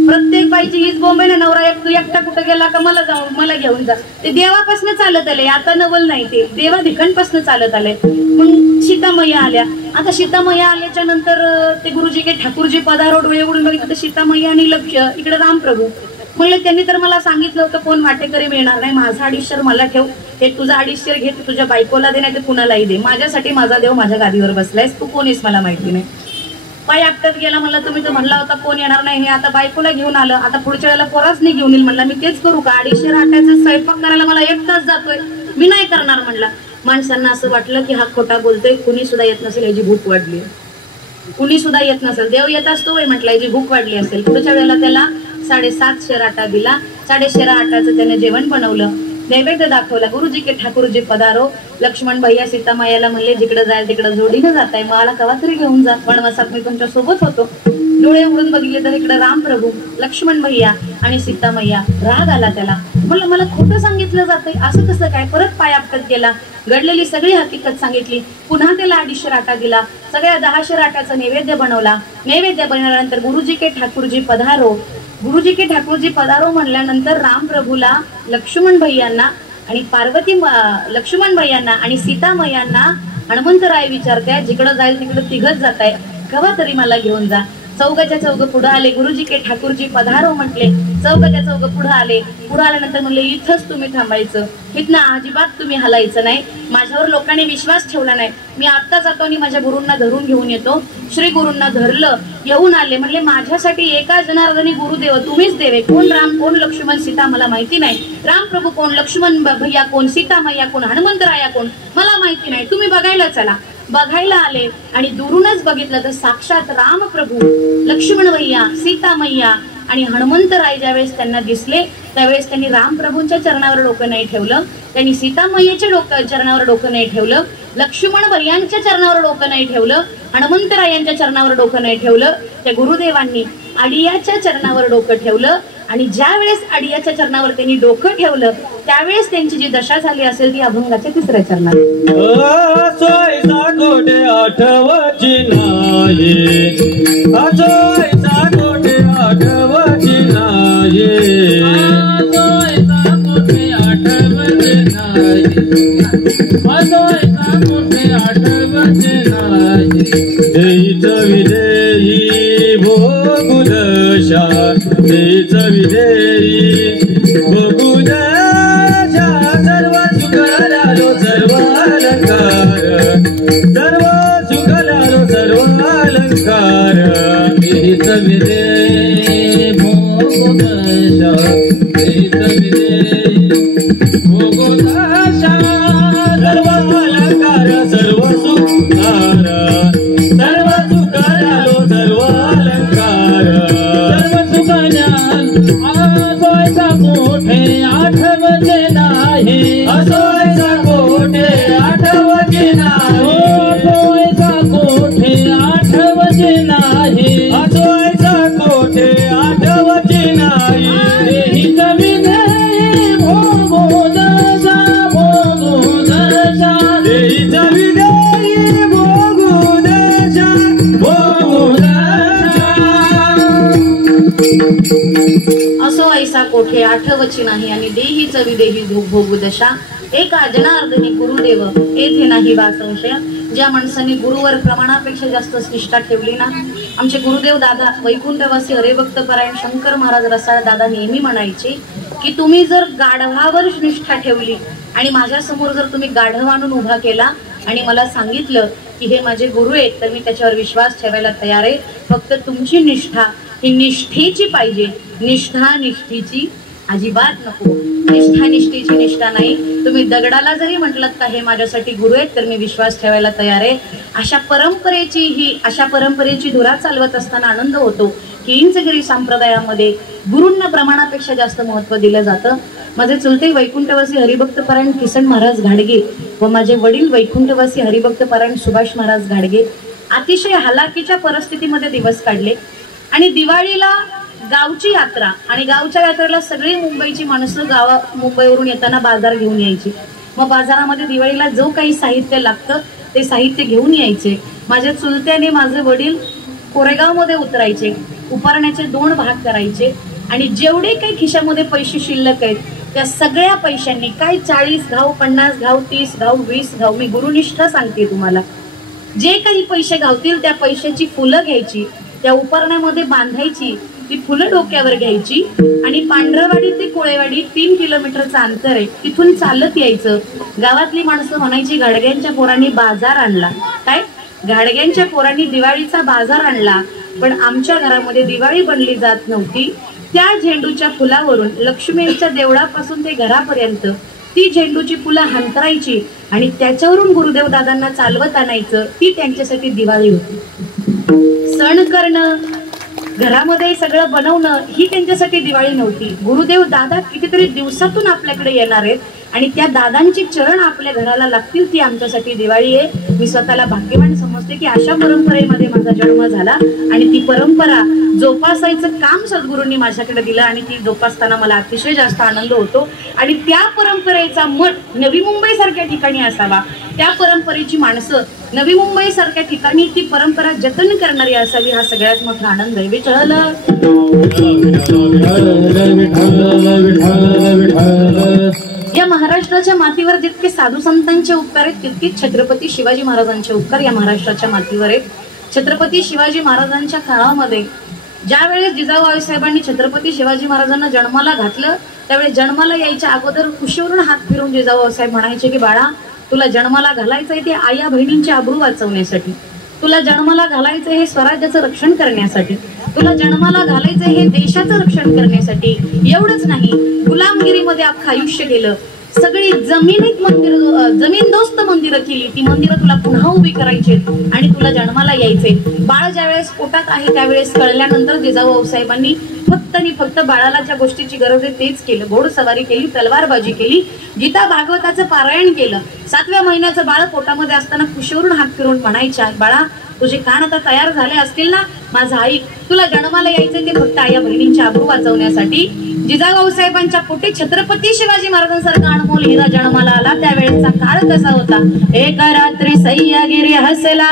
प्रत्येक बाईची हीच बोंब आहे ना, नवरा एकटा कुठं गेला का मला घेऊन जा. ते देवापासून चालत आले, आता नवल नाही, ते देवाधिकांपासून चालत आले. मग सीतामय्या आल्या. आता सीतामय्या आल्याच्या नंतर ते गुरुजी के ठाकूरजी पधारो, डोळे उघडून बघितलं तर सीतामय्या आणि लक्ष इकडे रामप्रभू. म्हणले त्यांनी तर मला सांगितलं होतं कोण वाटेकरी मिळणार नाही, माझा 250 मला ठेव, हे तुझा 250 घे, तुझ्या बायकोला दे, नाही तर कुणालाही दे, माझ्यासाठी माझा देव माझ्या गादीवर बसलायस, तू कोणीच मला माहिती नाही. पाय आपटत गेला. म्हणला तुम्ही तर म्हणला होता कोण येणार नाही, हे आता बायकोला घेऊन आलं, आता पुढच्या वेळेला पोराच नाही घेऊन येईल. म्हणला मी तेच करू का, 250 राट्याचा स्वयंपाक करायला मला 1 तास जातोय, मी नाही करणार म्हणला. माणसांना असं वाटलं की हा खोटा बोलतोय, कुणी सुद्धा येत नसेल, याची भूक वाढली, कुणी सुद्धा येत नसेल, देव येत असतो वय म्हटलं, याची भूक वाढली असेल. पुढच्या वेळेला त्याला 750 राटा दिला. 750 राटाचं त्याने जेवण बनवलं, नैवेद्य दाखवला. गुरुजी के ठाकूरजी पधारो. लक्ष्मण भैया सीतामायाला म्हणले, जिकडे जाईल तिकडे जोडीनं जाताय, मला कवा तरी घेऊन जा, वनवासात मी तुमच्या सोबत होतो. डोळे उघडून बघितले तर इकडे रामप्रभू, लक्ष्मण भैया आणि सीतामय्या. राग आला त्याला, म्हणलं मला खोटं सांगितलं जातंय, असं कसं काय? परत पाय आपटत गेला, घडलेली सगळी हकीकत सांगितली. पुन्हा त्याला 250 राटा दिला, सगळ्या 10 राटाचा नैवेद्य बनवला. नैवेद्य बनवल्यानंतर गुरुजी के ठाकूरजी पधारो. गुरुजी के ठाकूरजी पधारो म्हणल्यानंतर रामप्रभूला, लक्ष्मण भैयांना आणि लक्ष्मण भैयांना आणि सीतामय्यांना हनुमंतराय विचारताय, जिकडं जाईल तिकडं तिघच जाताय, कवा तरी मला घेऊन जा. चौघाच्या चौघ पुढे आले. गुरुजी के ठाकूरजी पधारो म्हटले, चौघाच्या चौघ पुढे आले. पुढे आल्यानंतर म्हणले, इथंच तुम्ही थांबायचं, इथनं अजिबात तुम्ही हलायचं नाही. माझ्यावर लोकांनी विश्वास ठेवला नाही, मी आत्ता जातो आणि माझ्या गुरूंना धरून घेऊन येतो. श्री गुरूंना धरलं, येऊन आले. म्हणले माझ्यासाठी एका जनार्दनी गुरुदेव तुम्हीच देवे, कोण राम कोण लक्ष्मण सीता मला माहिती नाही, रामप्रभू कोण, लक्ष्मण भैया कोण, सीतामय्या कोण, हनुमंतराया कोण मला माहिती नाही, तुम्ही बघायला चला. बघायला आले आणि दुरूनच बघितलं तर साक्षात रामप्रभू, लक्ष्मण भैया, सीतामय्या आणि हनुमंतराय ज्यावेळेस त्यांना दिसले त्यावेळेस त्यांनी रामप्रभूंच्या चरणावर डोकं नाही ठेवलं, त्यांनी सीतामय्याच्या चरणावर डोकं नाही ठेवलं, लक्ष्मण भैयांच्या चरणावर डोकं नाही ठेवलं, हनुमंतरायांच्या चरणावर डोकं नाही ठेवलं. त्या गुरुदेवांनी अडियाच्या चरणावर डोकं ठेवलं आणि ज्या वेळेस अडियाच्या चरणावर त्यांनी डोकं ठेवलं त्यावेळेस त्यांची जी दशा झाली असेल ती अभंगाच्या 3ऱ्या चरणात. गोटे आठवची नाही, गोटे आठवची नाही, गोटे आठवची नाही, देईच विदेही भोगू दशा, देईच विदेही भोगू दशा, सर्व सुखालो सर्व अलंकार, सर्व सुखालो सर्व अलंकार, देईच विदेही भोगू दशा, देईच विदेही भोगू दशा, सर्व अलंकार सर्व सुखार, सर्व सुखालो सर्व अलंकार, सर्व सुखाल्या असोयचा कोठे आठवचे नाही, असोयचा कोठे आठवचे नाही, असोयचा कोठे आठवचे नाही, असोयचा कोठे आठवचे नाही, देही विदेही भोगू दशा, भोगू दशा, देही विदेही भोगू दशा, भोगू दशा. असो ऐसा कोठे आठवची नाही आणि देहीच विदेही भोगू दशा, एका जनार्दनी गुरुदेव येथे नाही बा संशय. ज्या माणसाने गुरुवर प्रमाणापेक्षा जास्त निष्ठा ठेवली ना, आमचे गुरुदेव दादा वैकुंठवासी हरिभक्त परायण शंकर महाराज रसाळ दादा नेहमी म्हणायचे की तुम्ही जर गाढवावर निष्ठा ठेवली आणि माझ्यासमोर जर तुम्ही गाढव आणून उभा केला आणि मला सांगितलं की हे माझे गुरु आहेत, तर मी त्याच्यावर विश्वास ठेवायला तयार आहे. फक्त तुमची निष्ठा ही निष्ठेची पाहिजे, निष्ठा निष्ठेची अजिबात नको. निष्ठा निष्ठेची निष्ठा नाही. तुम्ही दगडाला जरी म्हटलात का हे माझ्यासाठी गुरु आहेत, तर मी विश्वास ठेवायला तयार आहे. अशा परंपरेची धुरा चालवत असताना आनंद होतो की इंचगिरी संप्रदायामध्ये गुरूंना प्रमाणापेक्षा जास्त महत्त्व दिलं जातं. माझे चुलते वैकुंठवासी हरिभक्त परायण किसन महाराज घाडगे व माझे वडील वैकुंठवासी हरिभक्त परायण सुभाष महाराज घाडगे अतिशय हलाखीच्या परिस्थितीमध्ये दिवस काढले. आणि दिवाळीला गावची यात्रा, आणि गावच्या यात्रेला सगळी मुंबईची माणसं मुंबईवरून येताना बाजार घेऊन यायची. मग बाजारामध्ये दिवाळीला जो काही साहित्य लागतं ते साहित्य घेऊन यायचे. माझ्या चुलत्याने माझे वडील कोरेगावमध्ये उतरायचे, उपारण्याचे 2 भाग करायचे आणि जेवढे काही खिशामध्ये पैसे शिल्लक आहेत त्या सगळ्या पैशांनी काय 40 घाव, 50 घाव, 30 घाव, 20 घाव, मी गुरुनिष्ठा सांगते तुम्हाला, जे काही पैसे गावतील त्या पैशाची फुलं घ्यायची, त्या उपारण्यामध्ये बांधायची, ती फुलं डोक्यावर घ्यायची आणि पांढरवाडी ते कोळेवाडी 3 किलोमीटरचं अंतर आहे, तिथून चालत यायचं. गावातली माणसं म्हणायची घाडग्यांच्या पोरांनी बाजार आणला. काय घाडग्यांच्या पोरांनी दिवाळीचा बाजार आणला. पण आमच्या घरामध्ये दिवाळी बनली जात नव्हती. त्या झेंडूच्या फुलावरून लक्ष्मीच्या देवळापासून ते घरापर्यंत ती झेंडूची फुलं हंतरायची आणि त्याच्यावरून गुरुदेव दादांना चालवत आणायचं. ती त्यांच्यासाठी दिवाळी होती. सण करणं, घरामध्ये सगळं बनवणं ही त्यांच्यासाठी दिवाळी नव्हती. गुरुदेव दादा कितीतरी दिवसातून आपल्याकडे येणार आहेत आणि त्या दादांची चरण आपल्या घराला लागतील, ती आमच्यासाठी दिवाळी आहे. मी स्वतःला भाग्यवान समजते की अशा परंपरेमध्ये माझा जन्म झाला आणि ती परंपरा जोपासायचं काम सद्गुरूंनी माझ्याकडे दिलं आणि ती जोपासताना मला अतिशय जास्त आनंद होतो. आणि त्या परंपरेचा मठ नवी मुंबई सारख्या ठिकाणी असावा, त्या परंपरेची माणसं नवी मुंबई सारख्या ठिकाणी ती परंपरा जतन करणारी असावी, हा सगळ्यात मोठा आनंद आहे. विठ्ठल या महाराष्ट्राच्या मातीवर जितके साधू संतांचे उपकार आहेत तितकेच छत्रपती शिवाजी महाराजांचे उपकार या महाराष्ट्राच्या मातीवर आहेत. छत्रपती शिवाजी महाराजांच्या काळामध्ये ज्या वेळेस जिजाऊ आईसाहेबांनी छत्रपती शिवाजी महाराजांना जन्माला घातलं, त्यावेळेस जन्माला यायच्या अगोदर कुशीवरून हात फिरून जिजाऊ आईसाहेब म्हणायचे की बाळा, तुला जन्माला घालायचंय ते आया बहिणींची आबरू वाचवण्यासाठी, तुला जन्माला घालायचंय हे स्वराज्याचं रक्षण करण्यासाठी, तुला जन्माला घालायचंय हे देशाचं रक्षण करण्यासाठी. एवढंच नाही, गुलामगिरीमध्ये अख्खं आयुष्य गेलं, सगळी जमीनदोस्त मंदिरं केली, ती मंदिरं तुला पुन्हा उभी करायची आणि तुला जन्माला यायचे. बाळ ज्यावेळेस पोटात आहे त्यावेळेस कळल्यानंतर जिजाऊ आऊसाहेबांनी फक्त आणि फक्त बाळाला ज्या गोष्टीची गरज आहे तेच केलं. घोडसवारी केली, तलवारबाजी केली, गीता भागवताचं पारायण केलं. 7व्या महिन्याचं बाळ पोटामध्ये असताना कुशीवरून हात फिरून म्हणायच्या, बाळा तुझे कान आता तयार झाले असतील ना, माझा आई तुला जन्माला यायचे ते फक्त आया बहिणींची आबरू वाचवण्यासाठी. जिजाऊ आऊसाहेबांच्या पोटी छत्रपती शिवाजी महाराजांसारखा अनमोल हिरा जन्माला आला. त्यावेळेचा काळ कसा होता? एक रात्री सह्यागिरी हसला,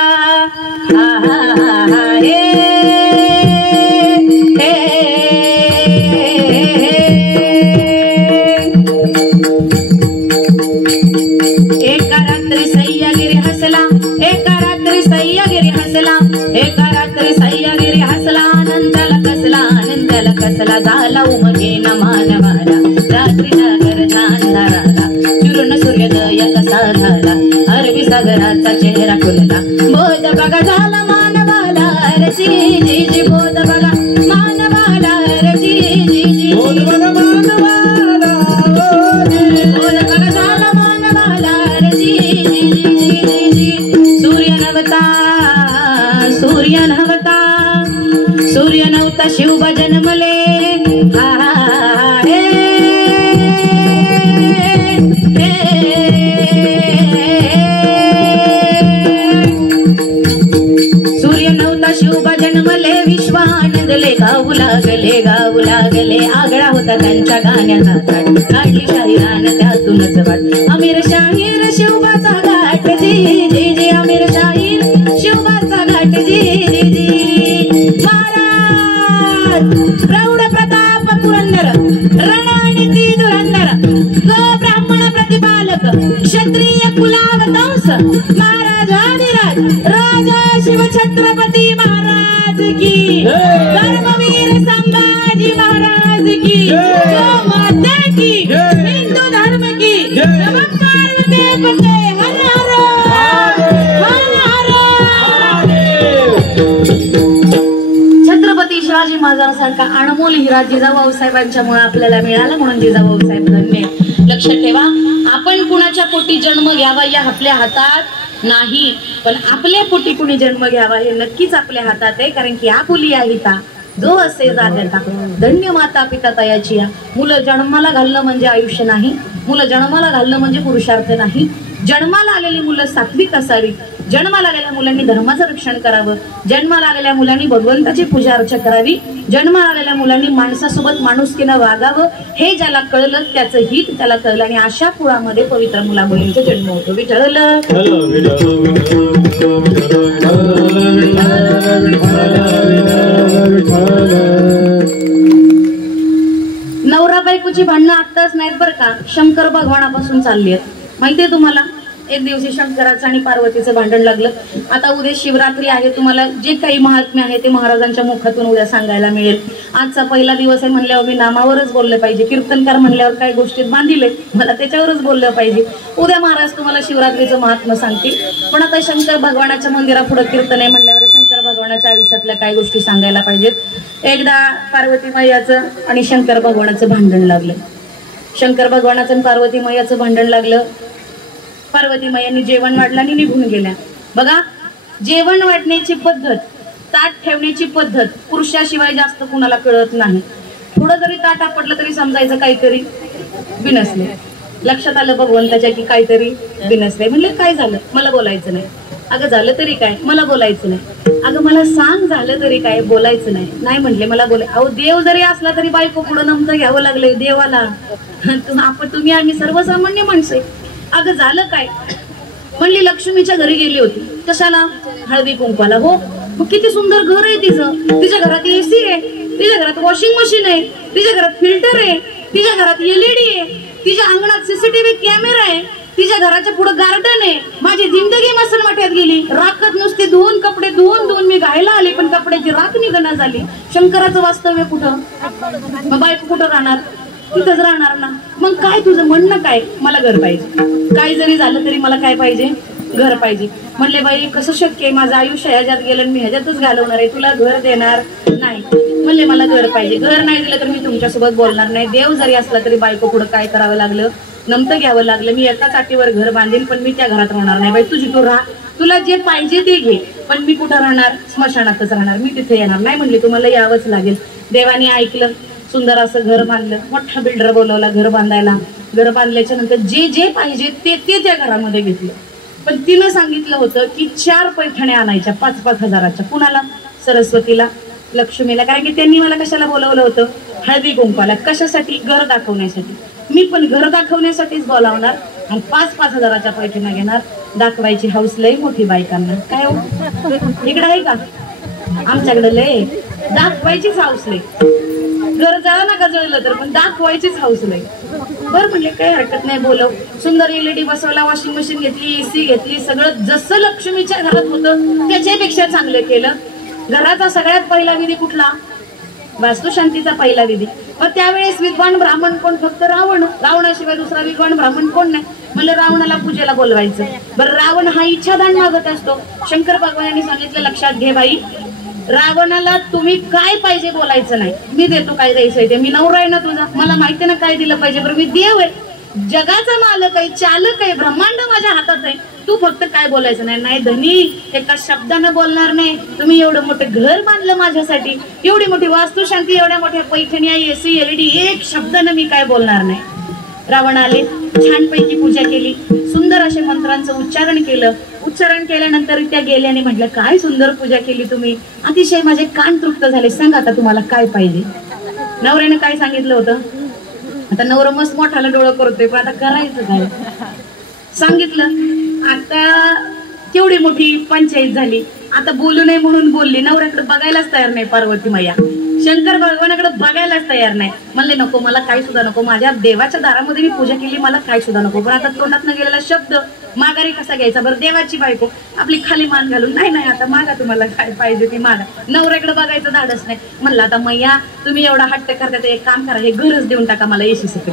एका रात्री सह्यागिरी हसला, एका रात्री सह्यागिरी हसला, एका रात्री सह्यागिरी हसला, आनंदाला कसला झाला उमगेन मानवाला, रात्री सागरचा अंधाराला चिरून सूर्योदय कसा झाला, अरबी सागराचा चेहरा खुलला, बोध बघा झाला मानवाला, रची जी जी बोध बघा मानवाला, रची जी जी बोध बघा मानवाला, बोध बघा झाला मानवाला, रची जी जी जी जी. सूर्य नव्हता शिव जन्मले, सूर्य नव्हता शिव जन्मले, विश्वानंदले गाऊ लागले, आगळा होता त्यांच्या गाण्याचा थाट, काढली शाहिरान त्यातूनच वाट, अमीर शाहीर शिवबाचा घाट, जी जी जी अमीर शाहीर शिवबाचा घाट, जी जी जी. प्रौढ प्रताप पुरंदर, रणनीती धुरंदर, गो ब्राह्मण प्रतिपालक, क्षत्रिय कुलावतंस, महाराज राजा शिव छत्रपती महाराज की, धर्मवीर संभाजी महाराज की, गौ माता की, हिंदू धर्म की, नमस्कार देवते, हर हर हर हर। छत्रपती शिवाजी महाराजांसारखा अनमोल हिरा जिजाभाऊ साहेबांच्यामुळे आपल्याला मिळाला, म्हणून जिजाभाऊ साहेब धन्य। लक्षात ठेवा, आपण कुणाच्या पोटी जन्म घ्यावा या आपल्या हातात नाही, पण आपल्या पोटी कुणी जन्म घ्यावा हे नक्कीच आपल्या हातात आहे, कारण की आपुली आहिता जो असे जागता धन्य माता पिता तयाची या। मुलं जन्माला घालणं म्हणजे आयुष्य नाही, मुलं जन्माला घालणं म्हणजे पुरुषार्थ नाही। जन्माला आलेली मुलं सात्विक असावी, जन्माला आलेल्या मुलांनी धर्माचं रक्षण करावं, जन्माला आलेल्या मुलांनी भगवंताची पूजा अर्चा करावी, जन्माला आलेल्या मुलांनी माणसासोबत माणुसकीनं वागावं, हे ज्याला कळलं त्याचं हित त्याला कळलं, आणि अशा कुळामध्ये पवित्र मुला मुलींचा जन्म होतो। विठ्ठल नवरा बायकोची भांडणं आत्ताच नाहीत बरं का, शंकर भगवानापासून चालली आहेत। माहितीये तुम्हाला, एक दिवशी शंकराचं आणि पार्वतीचं भांडण लागलं। आता उद्या शिवरात्री आहे, तुम्हाला जे काही महात्म्य आहे ते महाराजांच्या मुखातून उद्या सांगायला मिळेल। आजचा पहिला दिवस आहे म्हणल्यावर मी नामावरच बोललं पाहिजे, कीर्तनकार म्हणल्यावर काही गोष्टीत बांधिले, मला त्याच्यावरच बोललं पाहिजे। उद्या महाराज तुम्हाला शिवरात्रीचं महात्म्य सांगतील, पण आता शंकर भगवानाच्या मंदिरापुढे कीर्तन आहे म्हणल्यावर शंकर भगवानाच्या आयुष्यातल्या काही गोष्टी सांगायला पाहिजेत। एकदा पार्वती मैयाचं आणि शंकर भगवानाचं भांडण लागलं। शंकर भगवानाचं आणि पार्वती मैयाचं भांडण लागलं। पार्वती मैयांनी जेवण वाढलं आणि निघून गेल्या। बघा, जेवण वाढण्याची पद्धत, ताट ठेवण्याची पद्धत पुरुषाशिवाय जास्त कुणाला कळत नाही। थोडं जरी ताट आपटलं तरी समजायचं काहीतरी बिनसले। लक्षात आलं भगवंताच्या की काहीतरी बिनसले, म्हणले काय झालं, मला बोलायचं नाही। अगं झालं तरी काय, मला बोलायचं नाही। अगं मला सांग झालं तरी काय, बोलायचं नाही। नाही म्हणले मला अहो देव जरी असला तरी बायको पुढं नमतं घ्यावं लागलंय देवाला। तुम्ही आम्ही सर्वसामान्य माणसं आहे। अगं झालं काय, म्हणली लक्ष्मीच्या घरी गेली होती, कशाला, हळदी कुंकवाला। हो, मग किती सुंदर घर आहे तिचं, तिच्या घरात एसी आहे, तिच्या घरात वॉशिंग मशीन आहे, तिच्या घरात फिल्टर आहे, तिच्या घरात एलईडी आहे, तिच्या अंगणात सीसीटीव्ही कॅमेरा आहे, तिच्या घराच्या पुढे गार्डन आहे। माझी जिंदगी मसलमट्यात गेली, राखत नुसते धुवून कपडे धुवून मी घायला आले, पण कपड्याची राख निघणं झाली। शंकराचं वास्तव्य कुठं, मग बायको कुठं राहणार, तिथंच राहणार ना। मग काय तुझं म्हणणं काय, मला घर पाहिजे, काय जरी झालं तरी मला काय पाहिजे, घर पाहिजे। म्हणले बाई कसं शक्य आहे, माझं आयुष्य ह्याच्यात गेलं मी ह्याच्यातच घालवणार आहे, तुला घर देणार नाही। म्हणले मला घर पाहिजे, घर नाही दिलं तर मी तुमच्यासोबत बोलणार नाही। देव जरी असला तरी बायको पुढे काय करावं लागलं, नमतं घ्यावं लागलं। मी एका चाटीवर घर बांधेल, पण मी त्या घरात राहणार नाही। बाई तुझी तू राहा, तुला जे पाहिजे ते घे, पण मी कुठं राहणार, स्मशानातच राहणार, मी तिथे येणार नाही। म्हणले तुम्हाला यावंच लागेल। देवाने ऐकलं, सुंदर असं घर बांधलं, मोठा बिल्डर बोलवला घर बांधायला। घर बांधल्याच्या नंतर जे जे पाहिजे ते त्या घरामध्ये घेतलं, पण तिनं सांगितलं होतं की 4 पैठण्या आणायच्या 5-5 हजाराच्या। कुणाला, सरस्वतीला, लक्ष्मीला, कारण की त्यांनी मला कशाला बोलवलं होतं, हळदी कुंकवाला। कशासाठी, घर दाखवण्यासाठी। मी पण घर दाखवण्यासाठीच बोलावणार आणि 5-5 हजाराच्या पैठण्या घेणार, दाखवायची हौस लय मोठी बायकांना। काय हो, इकडे आहे का, आमच्याकडे लय दाखवायचीच हौस लय, घर जळा नका जळलं तर, पण दाखवायचीच हौस नाही। बरं म्हणले काही हरकत नाही, बोलव। सुंदर एलईडी बसवला, वॉशिंग मशीन घेतली, एसी घेतली, सगळं जसं लक्ष्मीच्या घरात होतं त्याच्यापेक्षा चांगलं केलं। घराचा सगळ्यात पहिला विधी कुठला, वास्तुशांतीचा पहिला विधी। मग त्यावेळेस विद्वान ब्राह्मण कोण, फक्त रावण, रावणाशिवाय दुसरा विद्वान ब्राह्मण कोण नाही। म्हणलं रावणाला पूजेला बोलवायचं। बरं रावण हा इच्छादान मागत असतो। शंकर भगवानांनी सांगितलं लक्षात घे बाई, रावणाला तुम्ही काय पाहिजे बोलायचं नाही, मी देतो काय द्यायचंय ते, मी नवरा आहे ना तुझा, मला माहिती ना काय दिलं पाहिजे। बरं मी देव आहे, जगाचा मालक आहे, चालक आहे, ब्रह्मांड माझ्या हातात आहे, तू फक्त काय बोलायचं नाही। नाही धनी, एका शब्दानं बोलणार नाही। तुम्ही एवढं मोठं घर बांधलं माझ्यासाठी, एवढी मोठी वास्तुशांती, एवढ्या मोठ्या पैठण्या, एसी एलईडी, एक शब्दानं मी काय बोलणार नाही। रावण आले, छानपैकी पूजा केली, सुंदर असे मंत्रांचं उच्चारण केलं। उच्चारण केल्यानंतर त्या गेल्याने म्हटलं काय सुंदर पूजा केली तुम्ही, अतिशय माझे कान तृप्त झाले, सांगा आता तुम्हाला काय पाहिजे। नवऱ्याने काय सांगितलं होतं, आता नवरा मस्त मोठाला डोळं करतोय, पण आता करायचं काय, सांगितलं आता केवढी मोठी पंचायत झाली. आता बोलू नये म्हणून बोलली, नवऱ्याकडे बघायलाच तयार नाही पार्वती मैया. शंकर भगवानाकडे बघायलाच तयार नाही. म्हणले नको, मला काही सुद्धा नको, माझ्या देवाच्या दारामध्ये मी पूजा केली, मला काही सुद्धा नको. पण आता तोंडातनं गेलेला शब्द माघारी कसा घ्यायचा बरं? देवाची बायको आपली खाली मान घालून नाही नाही आता मागा, तुम्हाला काय पाहिजे ती मागा. नवऱ्याकडे बघायचं धाडस नाही. म्हणलं आता मैया तुम्ही एवढा हट्ट करता तर एक काम करा, हे घरच देऊन टाका मला, एसी सकट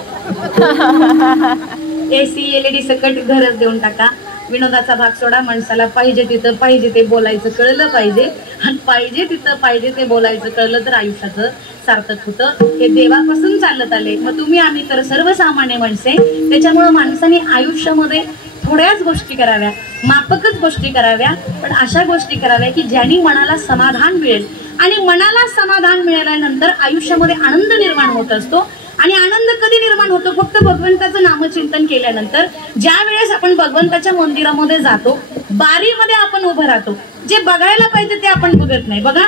एसी LED सकट घरच देऊन टाका. विनोदाचा भाग सोडा. माणसाला पाहिजे तिथं पाहिजे ते बोलायचं कळलं पाहिजे, आणि पाहिजे तिथं पाहिजे ते बोलायचं कळलं तर आयुष्याचं सार्थक होतं. हे देवापासून चालत आले. मग तुम्ही आम्ही तर सर्वसामान्य माणसे. त्याच्यामुळे माणसाने आयुष्यामध्ये थोड्याच गोष्टी कराव्या, माफकच गोष्टी कराव्या, पण अशा गोष्टी कराव्या की ज्याने मनाला समाधान मिळेल. आणि मनाला समाधान मिळाल्यानंतर आयुष्यामध्ये आनंद निर्माण होत असतो. आणि आनंद कधी निर्माण होतो? फक्त भगवंताचं नामचिंतन केल्यानंतर. ज्या वेळेस आपण भगवंताच्या मंदिरामध्ये जातो, बारीमध्ये आपण उभं राहतो, जे बघायला पाहिजे ते आपण बघत नाही. बघा,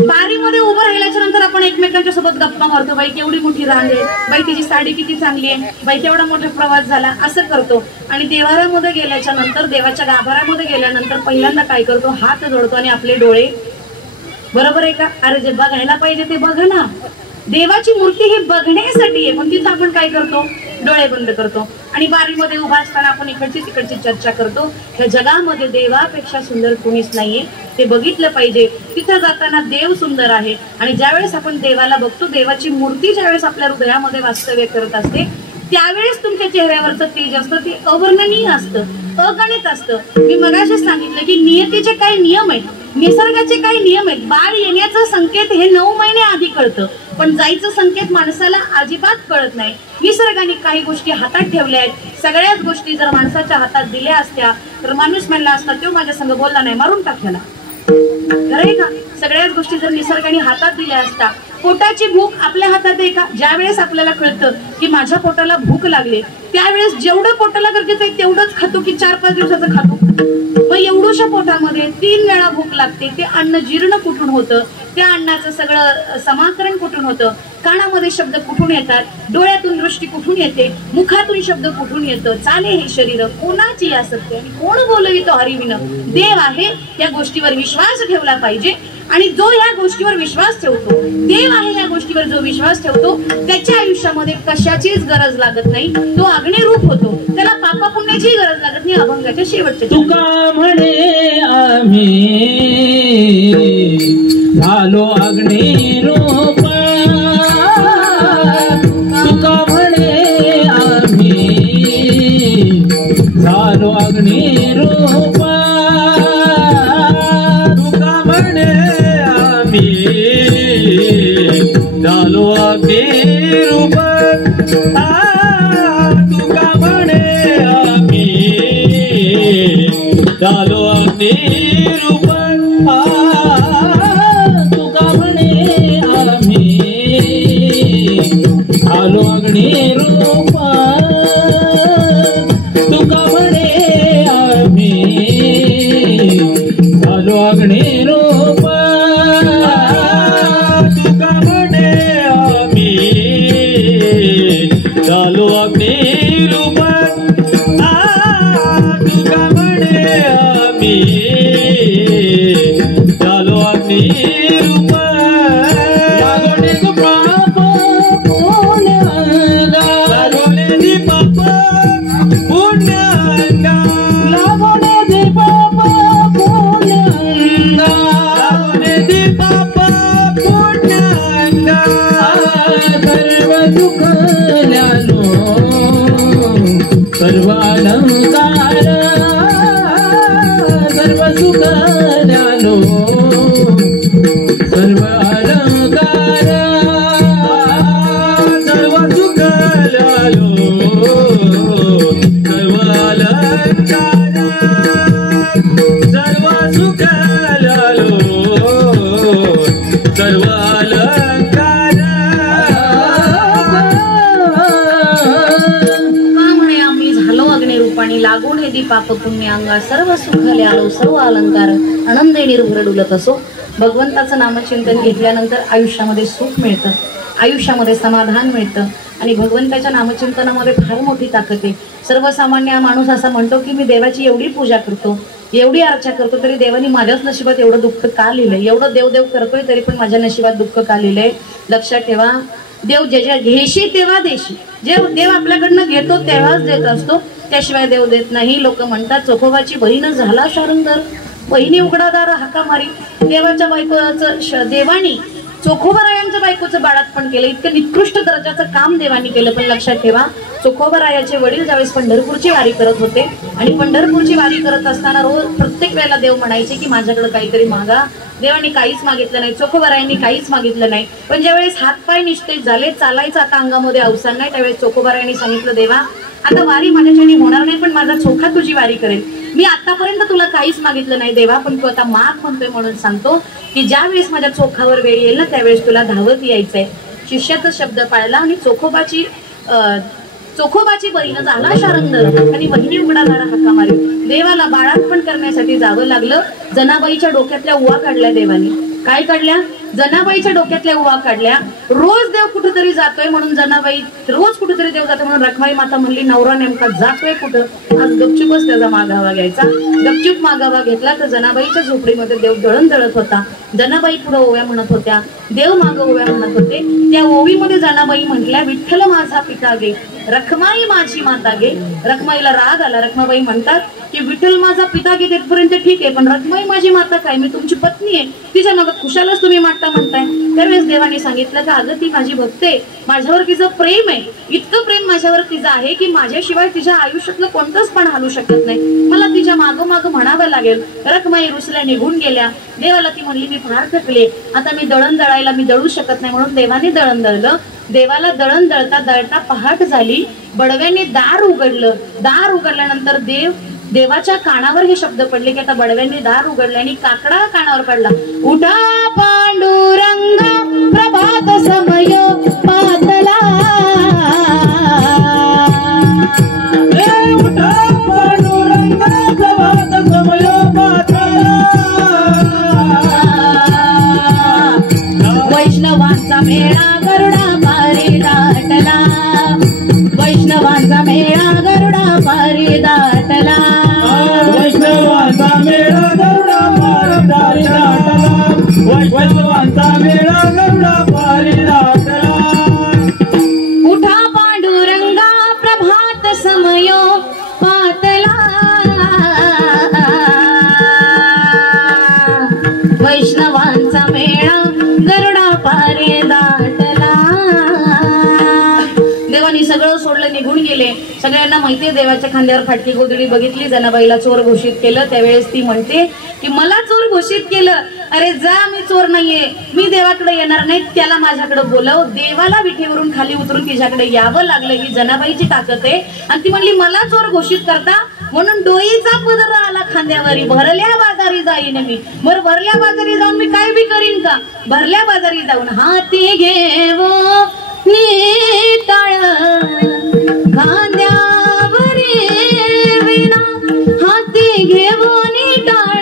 बारीमध्ये उभं राहिल्याच्या नंतर आपण एकमेकांच्या सोबत गप्पा मारतो. बाई केवढी मोठी रांग आहे, बाई तिची साडी किती चांगली आहे, बाई केवढा मोठा प्रवास झाला, असं करतो. आणि देवारामध्ये गेल्याच्या नंतर, देवाच्या गाभाऱ्यामध्ये गेल्यानंतर पहिल्यांदा काय करतो? हात जोडतो आणि आपले डोळे, बरोबर आहे का? अरे जे बघायला पाहिजे ते बघा ना. देवाची मूर्ती ही बघण्यासाठी आहे, पण तिथं आपण काय करतो? डोळे बंद करतो. आणि बारीमध्ये उभा असताना आपण इकडची तिकडची चर्चा करतो. ह्या जगामध्ये देवापेक्षा सुंदर कोणीच नाहीये, ते बघितलं पाहिजे. तिथं जाताना देव सुंदर आहे. आणि ज्यावेळेस आपण देवाला बघतो, देवाची मूर्ती ज्यावेळेस आपल्या हृदयामध्ये वास्तव्य करत असते, त्यावेळेस तुमच्या चेहऱ्यावरचं तेज असतं ते अवर्णनीय असतं, अगणित असतं. मी मगाशी सांगितलं की नियतीचे काही नियम आहेत, निसर्गाचे काही नियम आहेत. बाळ येण्याचा संकेत हे 9 महिने आधी कळतं, पण जायचं संकेत माणसाला अजिबात कळत नाही. निसर्गाने काही गोष्टी हातात ठेवल्या आहेत. सगळ्याच गोष्टी जर माणसाच्या हातात दिल्या असत्या तर माणूस म्हणला असता, तो माझ्या संग बोलला नाही, मारून टाकला. खरंय का? सगळ्याच गोष्टी जर निसर्गाने हातात दिल्या असता. पोटाची भूक आपल्या हातात आहे का? ज्या वेळेस आपल्याला कळतं की माझ्या पोटाला भूक लागली, त्यावेळेस जेवढं पोटाला गरजेचं आहे तेवढंच खातो की 4-5 दिवसाचं खातो? मग एवढ्याशा पोटामध्ये 3 वेळा भूक लागते. ते अन्न जीर्ण कुठून होतं? त्या अन्नाचं सगळं समाकरण कुठून होतं? कानामध्ये शब्द कुठून येतात? डोळ्यातून दृष्टी कुठून येते? मुखातून शब्द कुठून येतं? चाले हे शरीर कोणाची असते आणि कोण बोलवितो हरिविनं? देव आहे, या गोष्टीवर विश्वास ठेवला पाहिजे. आणि जो या गोष्टीवर विश्वास ठेवतो, देव आहे या गोष्टीवर जो विश्वास ठेवतो, त्याच्या आयुष्यामध्ये कशाचीच गरज लागत नाही. तो अग्निरूप होतो. त्याला पापा पुण्याची गरज लागत नाही. अभंगाच्या शेवटच्या तुका म्हणे आम्ही झालो अग्निरूप, तुका म्हणे आम्ही झालो अग्निरूप, तुका म्हणे आम्ही झालो अग्निरूप, तुका म्हणे आम्ही झालो अग्निरूप, तुका म्हणे आम्ही झालो अग्निरूप, तुका म्हणे आम्ही झालो अग्निरूप, तुका म्हणे आम्ही झालो अग्निरूप, तुका म्हणे आम्ही झालो अग्निरूप. लागोनेच पाप पुण्यांगा, लागोनेची पाप पुण्यांगा, लागोनेची पाप पुण्यांगा, लागोनेची पाप पुण्यांगा, सर्व दुःखल्यानो सर्व अलंकार, सर्व सुखल्यानो सर्व अलंकार, सर्व सुखल्यानो सर्व अलंकार, सर्व सुखल्यानो सर्व अलंकार. म्हणे आम्ही झालो अग्निरूपाणी, लागून हे दीपाप पुण्य अंगा, सर्व सुखले आलो सर्व अलंकार, आनंदे निर्भरडुलत असो. भगवंताचं नामचिंतन घेतल्यानंतर आयुष्यामध्ये सुख मिळतं, आयुष्यामध्ये समाधान मिळतं. आणि भगवंताच्या नामचिंतनामध्ये फार मोठी ताकद आहे. सर्वसामान्य माणूस असा म्हणतो की मी देवाची एवढी पूजा करतो, एवढी अर्चा करतो तरी देवानी माझ्याच नशिबात एवढं दुःख का लिहिलंय, एवढं देव करतोय तरी पण माझ्या नशिबात दुःख का लिहिलंय. लक्षात ठेवा, देव ज्याच्या घेशी तेव्हा देशी, जे देव आपल्याकडनं घेतो तेव्हाच देत असतो, त्याशिवाय देव देत नाही. लोक म्हणतात चोखोबाची बहीण झाला शारंगर, बहिणी उघडादार हाका मारी. देवाच्या बायकोचं देवानी चोखोबारायांच्या बायकोचं बाळातपण केलं, इतकं निकृष्ट दर्जाचं काम देवानी केलं. पण लक्षात ठेवा, चोखोबारायाचे वडील ज्यावेळेस पंढरपूरची वारी करत होते आणि पंढरपूरची वारी करत असताना रोज प्रत्येक वेळेला देव म्हणायचे की माझ्याकडे काहीतरी मागा. देवानी काहीच मागितलं नाही, चोखोबारायांनी काहीच मागितलं नाही. पण ज्यावेळेस हातपाय निश्चित झाले, चालायचं आता अंगामध्ये अवसान नाही, त्यावेळेस चोखोबारायांनी सांगितलं देवा आता वारी माझ्याच्याने होणार नाही, पण माझा चोखा तुझी वारी करेल. मी आतापर्यंत तुला काहीच मागितलं नाही देवा, पण तू आता माग म्हणतोय म्हणून सांगतो की ज्या वेळेस माझ्या चोखावर वेळ येईल ना त्यावेळेस तुला धावत यायचंय. शिष्याचा शब्द पाळला आणि चोखोबाची बहीण झाला शारंगर आणि बहिणी उघडादार हाका मारी. देवाला बाळातपण करण्यासाठी जावं लागलं. जनाबाईच्या डोक्यातल्या उवा काढल्या देवानी. काय काढल्या? जनाबाईच्या डोक्यातल्या उवा काढल्या. रोज देव कुठेतरी जातोय म्हणून जनाबाई रोज कुठेतरी देव जातोय म्हणून रखमाई माता म्हणली नवरा नेमका जातोय कुठं, आज गपचूपच त्याचा मागावा घ्यायचा. गपचूप मागावा घेतला तर जनाबाईच्या झोपडीमध्ये देव दळण दळत होता. जनाबाई पुढे ओव्या म्हणत होत्या, देव माग ओव्या म्हणत होते. त्या ओवीमध्ये जनाबाई म्हटल्या विठ्ठल माझा पिता गे, रखमाई माझी माता गे. रखमाईला राग आला. रखमाबाई म्हणतात की विठ्ठल माझा पिता गे तिथपर्यंत ठीक आहे, पण रखमाई माझी माता काय, मी तुमची पत्नी आहे, तिच्या मग खुशालच तुम्ही मागता म्हणताय. त्यावेळेस देवाने सांगितलं की अगं ती माझी भक्त आहे, माझ्यावर तिचं प्रेम आहे, इतकं प्रेम माझ्यावर तिचं आहे की माझ्याशिवाय तिच्या आयुष्यातलं कोणतंच पण हालू शकत नाही, मला तिच्या मागं मागं म्हणावं लागेल. रखमाई रुसल्या निघून गेल्या. देवाला ती म्हणली मी फार थकले, आता मी दळण दळायला मी दळू शकत नाही, म्हणून देवाने दळण दळलं. देवाला दळण दळता दळता पहाट झाली. बडव्याने दार उघडलं. दार उघडल्यानंतर देवाच्या कानावर हे शब्द पडले की आता बडव्यांनी दार उघडले आणि काकडा कानावर पडला. उठा पांडुरंगा प्रभात समय पातला, उठा पांडुरंगा प्रभात समय पातला. वैष्णवांचा मेळा गरुडा पारी दाटला, वैष्णवांचा मेळा गरुडा पारी दाटला, वैष्णवांचा मेळा गरुडा पारी दाटला, वैष्णवांचा मेळा गरुडा पारी दाटला. उठा पांडुरंगा प्रभात समय पातला, वैष्णवांचा मेळा गरुडा पारी दाटला. देवानी सगळं सोडलं, निघून गेले. सगळ्यांना माहितीये देवाच्या खांद्यावर फाटकी गोधडी बघितली. जनाबाईला चोर घोषित केलं. त्यावेळेस ती म्हणते की मला चोर घोषित केलं, अरे जा मी चोर नाहीये, मी देवाकडे येणार नाही, त्याला माझ्याकडे बोलव. देवाला विठेवरून खाली उतरून तिच्याकडे यावं लागलं. ही जनाबाईची ताकद आहे. आणि ती म्हणली मला चोर घोषित करता, म्हणून डोईचा पदर आला खांद्यावरी, भरल्या बाजारी जाईन मी. बरं भरल्या बाजारी जाऊन मी काय बी करीन का? भरल्या बाजारी जाऊन हाती घेव निटाळ खांद्यावरी विणा, हाती घेव निटाळ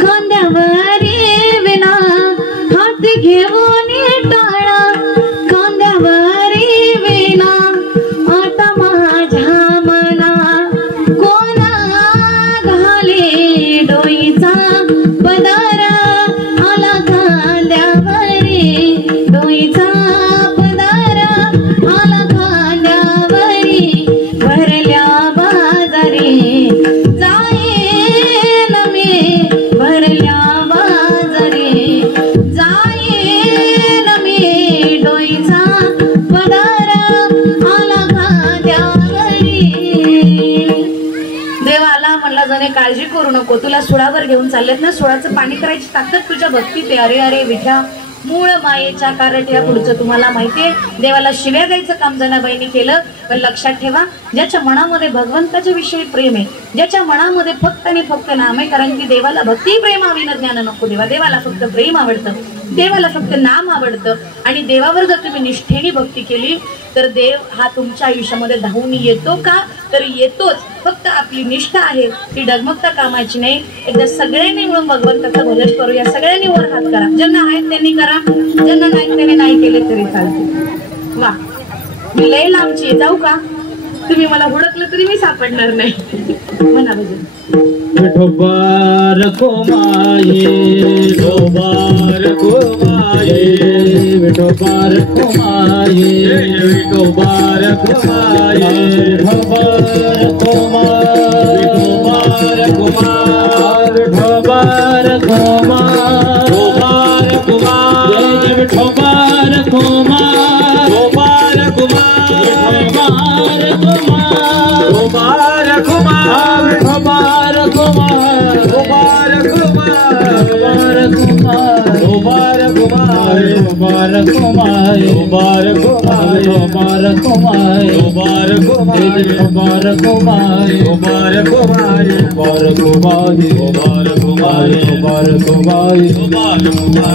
खांद्यावरी विणा, हाती घेव निटाळ खांद्यावरी विणा. आता माझ्या मना कोणा घाले डोईचा पदर आला खांद्यावरी, डोईचा पदर आला खांद्यावरी, भरल्या बाजारी जाईन मी, भरल्या बाजारी जाईन मी, डोईचा पदर आला खांद्यावरी. देवाला म्हणला जणे काळजी करू नको, तुला सुळावर घेऊन चाललेत ना, सुळाचं पाणी करायची ताकद तुझ्या भक्तीत आहे. अरे अरे विठा, मूळ मायेच्या कारट्या पुढचं तुम्हाला माहितीये. देवाला शिव्या द्यायचं काम जनाबाईंनी केलं. पण लक्षात ठेवा, ज्याच्या मनामध्ये भगवंताच्या विषयी प्रेम आहे, ज्याच्या मनामध्ये फक्त आणि फक्त नाम आहे, कारण की देवाला भक्ती प्रेम आविन ज्ञान नको देवा. देवाला फक्त प्रेम आवडतं, देवाला फक्त नाम आवडतं. आणि देवावर जर तुम्ही निष्ठेने भक्ती केली तर देव हा तुमच्या आयुष्यामध्ये धावून येतो का? तर येतोच. फक्त आपली निष्ठा आहे ती डगमगता कामाची नाही. एकदा सगळ्यांनी मिळून भगवंताचं भजन करूया. सगळ्यांनी वर हात करा, ज्यांना आहेत त्यांनी करा, ज्यांना नाही त्यांनी नाही केले तरी चालते. वा, मी लय लांबची जाऊ का? तुम्ही मला हुडकलं तरी मी सापडणार नाही. म्हणा भजन. विठोबार कोमाये विठोबार कोमाये विठोबार कोमाये विठोबार कोमाये विठोबार कोमाये विठोबार कोमाये विठोबार कोमाये विठोबार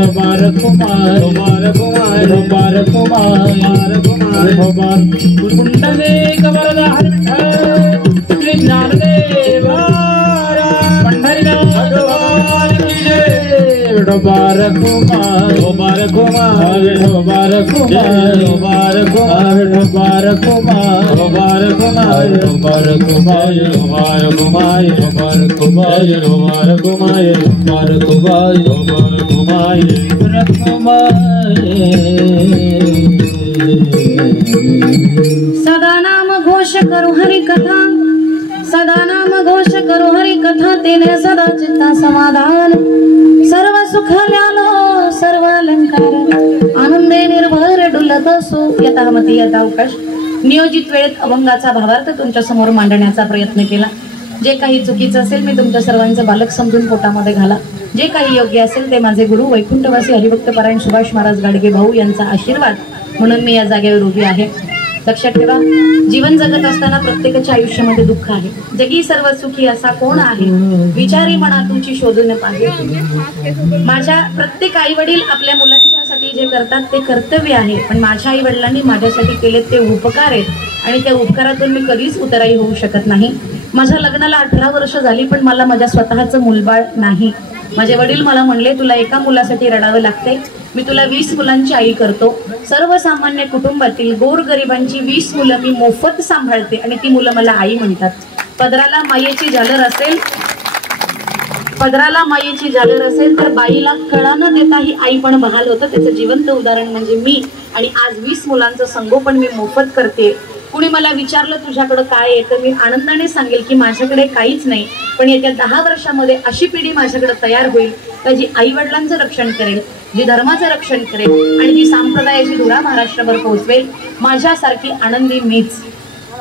कोमाये विठोबार कोमाये विठोबार कोमाये विठोबार सदा नाम घोष करो हरि कथा, सदा नाम घोष करो हरि कथा, तेने सदा चित्ता समाधान, सर्व सुख ल्यालो सर्व अलंकार, आनंदे निर्भर डुलत असो. यथामती यथावकाश नियोजित वेळेत अभंगाचा भावार्थ तुमच्या समोर मांडण्याचा प्रयत्न केला. जे काही चुकीचं असेल मी तुमच्या सर्वांचं बालक समजून पोटामध्ये घाला. जे काही योग्य असेल ते माझे गुरु वैकुंठवासी हरिभक्त पारायण सुभाष महाराज गाडगे भाऊ यांचा आशीर्वाद म्हणून मी या जागेवर उभी आहे. लक्षात ठेवा, जीवन जगत असताना प्रत्येकाच्या आयुष्यामध्ये दुःख आहे. जगी सर्व सुखी असा कोण आहे, विचारी मना तुझी शोधून पाहिजे. माझ्या प्रत्येक आई वडील आपल्या मुलांच्यासाठी जे करतात ते कर्तव्य आहे, पण माझ्या आई वडिलांनी माझ्यासाठी केले ते उपकार आहेत आणि त्या उपकारातून मी कधीच उतराई होऊ शकत नाही. माझ्या लग्नाला 18 वर्ष झाली पण मला माझ्या स्वतःचं मूलबाळ नाही. माझे वडील मला म्हणले तुला एका मुलासाठी रडावं लागते, मी तुला 20 मुलांची आई करतो. सर्वसामान्य कुटुंबातील गोरगरिबांची 20 मुलं मी मोफत सांभाळते आणि ती मुलं मला आई म्हणतात. पदराला मायेची झालर असेल, पदराला मायेची झालर असेल तर बाईला कळा न देता ही आई पण बहाल होतं. त्याचं जिवंत उदाहरण म्हणजे मी. आणि आज 20 मुलांचं संगोपन मी मोफत करते. कुणी मला विचारलं तुझ्याकडे काय आहे तर मी आनंदाने सांगेल की माझ्याकडे काहीच नाही, पण येत्या 10 वर्षामध्ये अशी पिढी माझ्याकडे तयार होईल का जी आई वडिलांचं रक्षण करेल, जी धर्माचं रक्षण करेल आणि जी संप्रदायाची धुरा महाराष्ट्रभर पोहोचवेल. माझ्यासारखी आनंदी मीच.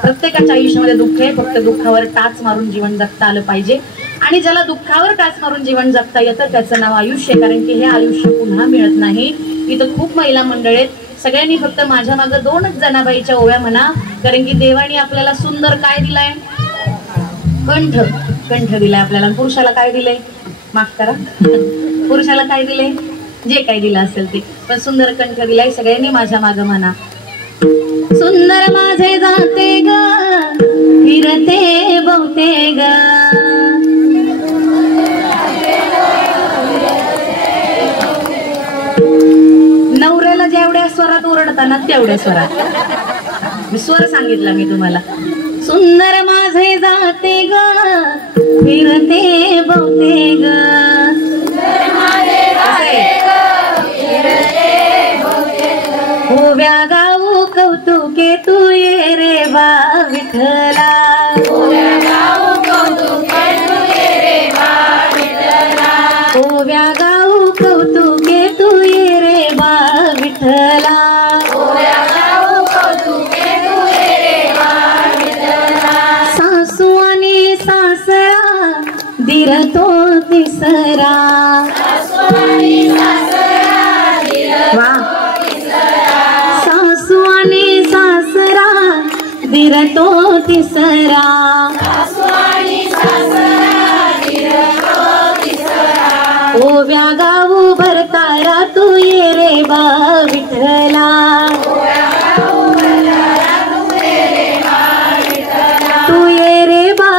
प्रत्येकाच्या आयुष्यामध्ये दुःख आहे, फक्त दुःखावर टाच मारून जीवन जगता आलं पाहिजे. आणि ज्याला दुःखावर टाच मारून जीवन जगता येतं त्याचं नाव आयुष्य, कारण की हे आयुष्य पुन्हा मिळत नाही. इथं खूप महिला मंडळ आहेत, सगळ्यांनी फक्त माझ्या मागे 2च जनाबाईच्या ओव्या म्हणा, कारण की देवाने आपल्याला सुंदर काय दिलाय, कंठ. कंठ दिलाय आपल्याला. पुरुषाला काय दिलंय, माफ करा, पुरुषाला काय दिलंय, जे काही दिलं असेल ते, पण सुंदर कंठ दिलाय. सगळ्यांनी माझ्या मागे म्हणा, सुंदर माझे जाते ग फिरते बहुते ग, नवऱ्याला जेवढ्या स्वरात ओरडताना तेवढ्या स्वरात. स्वर सांगितला मी तुम्हाला. सुंदर माझे जाते ग फिरते बहुते ग, ओव्या गाऊ कौतुके तू ये रे बा विठ्ठला, ओव्या गाऊ कौतुके तू ये रे बा विठ्ठला, ओव्या गाऊ कौतुके तू ये रे बा विठ्ठला, ओव्या गाऊ कौतुके तू ये रे बा विठ्ठला. सासू आणि सासरा दीर तो तिसरा, सासू आणि सासरा दीर तो तिसरा ओव्या गाऊ भरतारा तू ये रे बा विठ्ठला तू ये रे बा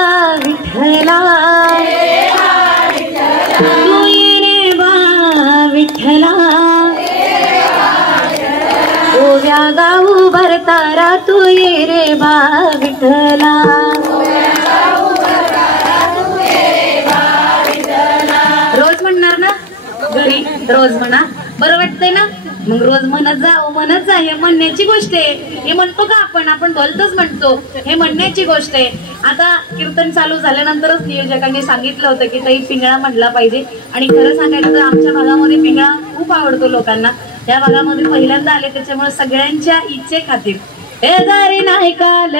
विठ्ठला तू ये रे बा विठ्ठला ओव्या गाऊ भरतारा तू ये रे बा विठ्ठला रोज म्हणणार ना घरी रोज म्हणा बरं वाटतंय ना मग रोज म्हणत जा हे म्हणण्याची गोष्ट आहे हे म्हणतो का आपण बोलतोच म्हणतो हे म्हणण्याची गोष्ट आहे आता कीर्तन चालू झाल्यानंतरच नियोजकांनी सांगितलं होतं की ताई पिंगळा म्हणला पाहिजे आणि खरं सांगायचं तर आमच्या भागामध्ये पिंगळा खूप आवडतो लोकांना या भागामध्ये पहिल्यांदा आले त्याच्यामुळे सगळ्यांच्या इच्छे खातीर हे जरी नाही काल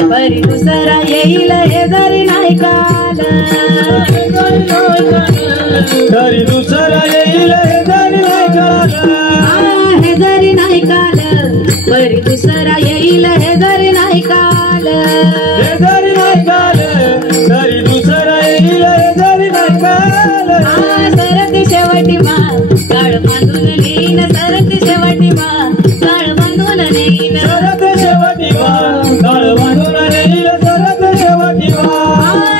परी दुसरा येईल हे जरी नाही काल तरी दुसरा येईल हे जरी नाही काल हे जरी नाही काल परी दुसरा येईल हे जरी नाही काल हे जरी नाही काल तरी दुसरा येईल हे जरी नाही काल सरती शेवटी मा काळ बांधून नेईन सरती शेवटी मा काळ बांधून नेईन सरत शेवटी वा काळ बांधून येईल सरत शेवटी वा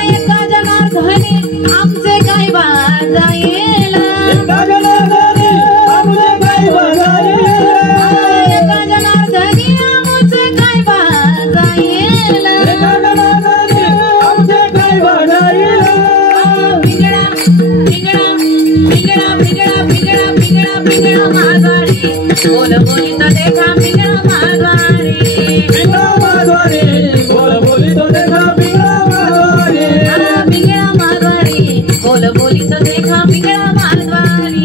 एका जनार्दनी आमचे काय बाजायेल एका जनार्दनी आमचे काय बाजायेल एका जनार्दनी आमचे काय बाजायेल एका जनार्दनी आमचे काय बाजायेल पिंगळा पिंगळा पिंगळा पिंगळा पिंगळा पिंगळा पिंगळा माघारी बोल बोलित देखा पिंगळा माघारी पिंगळा माघारी बोल बोलितो देखा पिंगळा माघारी पिंगळा माघारी बोल बोलित देखा पिंगळा माघारी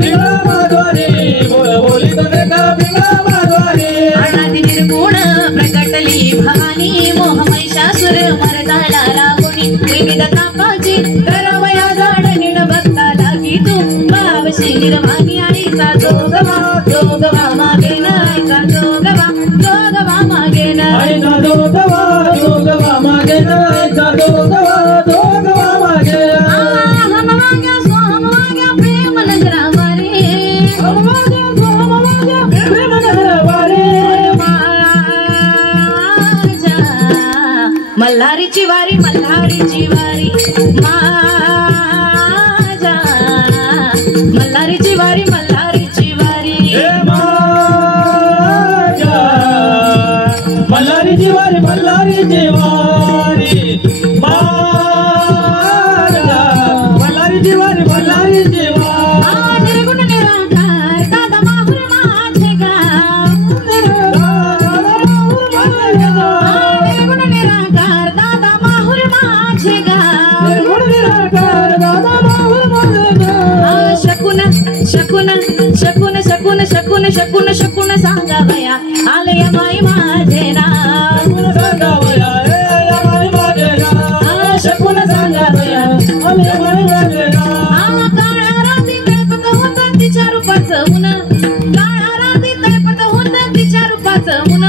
पिंगळा माघारी बोल बोलितो देखा पिंगळा माघारी अनादि निर्गुण प्रकटली भवानी मोह महिषासुर मर्दाला लागुनी विविध तापाची करावया जाडणीन भक्ता लागी तू भावशी निर्वाणी आईचा जोगवा मागे नायचा जोगवा मागे नाय आईचा जोगवा मागे आईचा जोगवा मागे हम माग्या सो हम माग्या प्रेम नगरावारे हम मागे प्रेम नगरावारे माझ्या मल्हारीची वारी मल्हारीची वारी माझ्या मल्हारीची वारी मल्हारीची वारी हे माझ्या मल्हारीची वारी मल्हारीची वारी माझ्या मल्हारीची वारी मल्हारीची वारी निर्गुण निराकार दादा माहुर माझे गाव निर्गुण निराकार दादा माहुर माझे गाव शकून शकून शकून शकून शकून शकून शकून सांगा बया आलय माई माझे नाव सांगावया माई माझे नाव शकून सांगा बया आले माई माझे नाव काळ्या रात्री तळपत होत तिच्या रूपाचं ऊन काळ्या रात्री तळपत होत तिच्या रूपाचं ऊन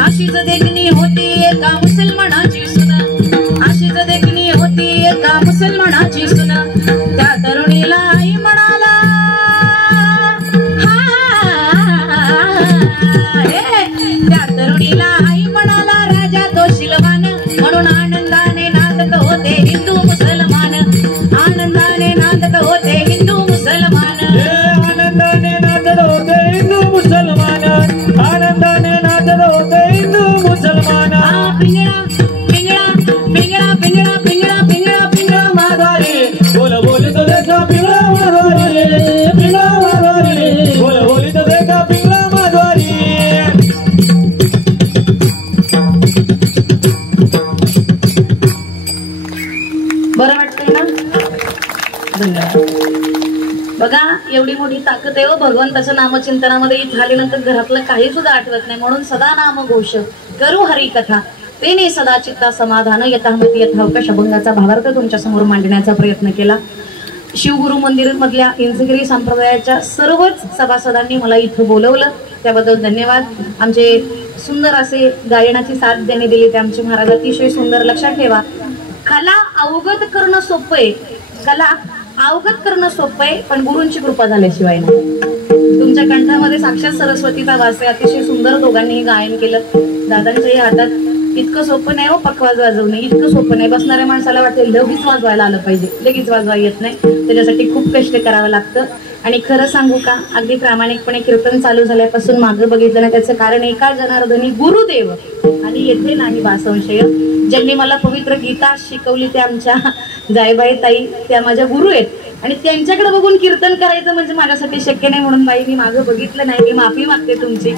अशीच देखणी होती एका मुसलमानाची सुन अशीच देखणी होती एका मुसलमानाची सुन त्या तरुणीला आई म्हणाला त्या तरुणीला आई म्हणाला राजा तो शिलवान म्हणून आनंदाने नाचत होते हिंदू मुसलमान आनंदाने नाचत होते हिंदू मुसलमान आनंदाने नाचत होते हिंदू मुसलमान आनंदाने नाचत होते हिंदू मुसलमान पिंगळा पिंगळा पिंगळा पिंगळा पिंगळा पिंगळा पिंगळा माघारी बोल बोलितो देखा पिंगळा माघारी पिंगळा माघारी बोल बोलितो देखा पिंगळा माघारी बरं वाटतंय ना धन्यवाद बघा एवढी मोठी ताकद आहे हो भगवंताच्या नामचिंतनामध्ये इथं आल्यानंतर घरातलं काही सुद्धा आठवत नाही म्हणून सदा नाम घोष करू हरी कथा तेने सदा चित्ता समाधान यथामती यथावकाश अभंगाचा भावार्थ तुमच्या समोर मांडण्याचा प्रयत्न केला शिवगुरु मंदिर मधल्या इंचगिरी संप्रदायाच्या सर्वच सभासदांनी मला इथं बोलवलं त्याबद्दल धन्यवाद आमचे सुंदर असे गायनाची साथ देणे दिली ते आमचे महाराज अतिशय सुंदर. लक्षात ठेवा, कला अवगत करणं सोपं आहे, कला अवगत करणं सोपं आहे, पण गुरूंची कृपा झाल्याशिवाय नाही. तुमच्या कंठामध्ये साक्षात सरस्वतीचा वास आहे. अतिशय सुंदर दोघांनीही गायन केलं. दादांच्याही हातात इतकं सोपं नाही हो पखवाज वाजवणे, इतकं सोपं नाही. बसणाऱ्या माणसाला वाटेल लगेच वाजवायला आलं पाहिजे, लगेच वाजवायला येत नाही. त्याच्यासाठी खूप कष्ट करावं लागतं. आणि खरं सांगू का, अगदी प्रामाणिकपणे कीर्तन चालू झाल्यापासून मागं बघितलं ना, त्याचं कारण एका जनार्दनी गुरुदेव आणि येथे नाही बा संशय. ज्यांनी मला पवित्र गीता शिकवली त्या आमच्या जायबाई ताई, त्या माझ्या गुरु आहेत. आणि त्यांच्याकडे बघून कीर्तन करायचं म्हणजे माझ्यासाठी शक्य नाही. म्हणून बाई मी मागं बघितलं नाही, मी माफी मागते तुमची,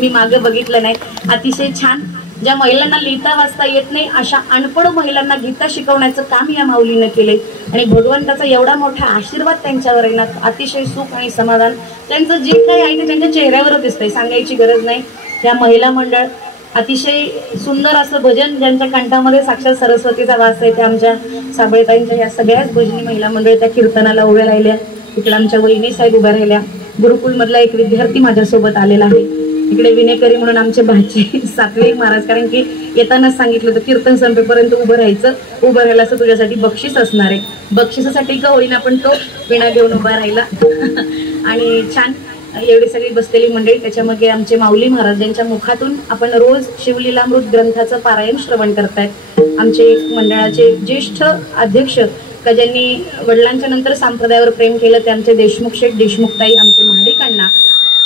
मी मागं बघितलं नाही. अतिशय छान. ज्या महिलांना लिहिता वाचता येत नाही अशा अनपढ महिलांना गीता शिकवण्याचं काम या माऊलीनं केले. आणि भगवंताचा एवढा मोठा आशीर्वाद त्यांच्यावर आहे ना, अतिशय सुख आणि समाधान त्यांचं जे काही आहे ते त्यांच्या चेहऱ्यावर दिसतंय, सांगायची गरज नाही. त्या महिला मंडळ अतिशय सुंदर असं भजन, ज्यांच्या कंठामध्ये साक्षात सरस्वतीचा वास आहे, त्या आमच्या साबळेताईंच्या या सगळ्याच भजनी महिला मंडळ त्या कीर्तनाला उभ्या राहिल्या. इकडे आमच्या वहिनी साहेब उभ्या राहिल्या. गुरुकुल मधला एक विद्यार्थी माझ्यासोबत आलेला आहे. इकडे विनेकरी म्हणून आमचे भाची सात्विक महाराज, कारण की येतानाच सांगितलं होतं कीर्तन संपेपर्यंत उभं राहायचं, उभं राहायला असं तुझ्यासाठी बक्षीस असणार आहे. बक्षिसासाठी का होईना पण तो विणा घेऊन उभा राहिला. आणि छान एवढी सगळी बसलेली मंडळी, त्याच्यामध्ये आमचे माऊली महाराज ज्यांच्या मुखातून आपण रोज शिवलीलामृत ग्रंथाचं पारायण श्रवण करतायत. आमचे मंडळाचे ज्येष्ठ अध्यक्ष का ज्यांनी वडिलांच्या नंतर संप्रदायावर प्रेम केलं ते आमचे देशमुख शेठ देशमुखताई, आमचे महाडिकांना.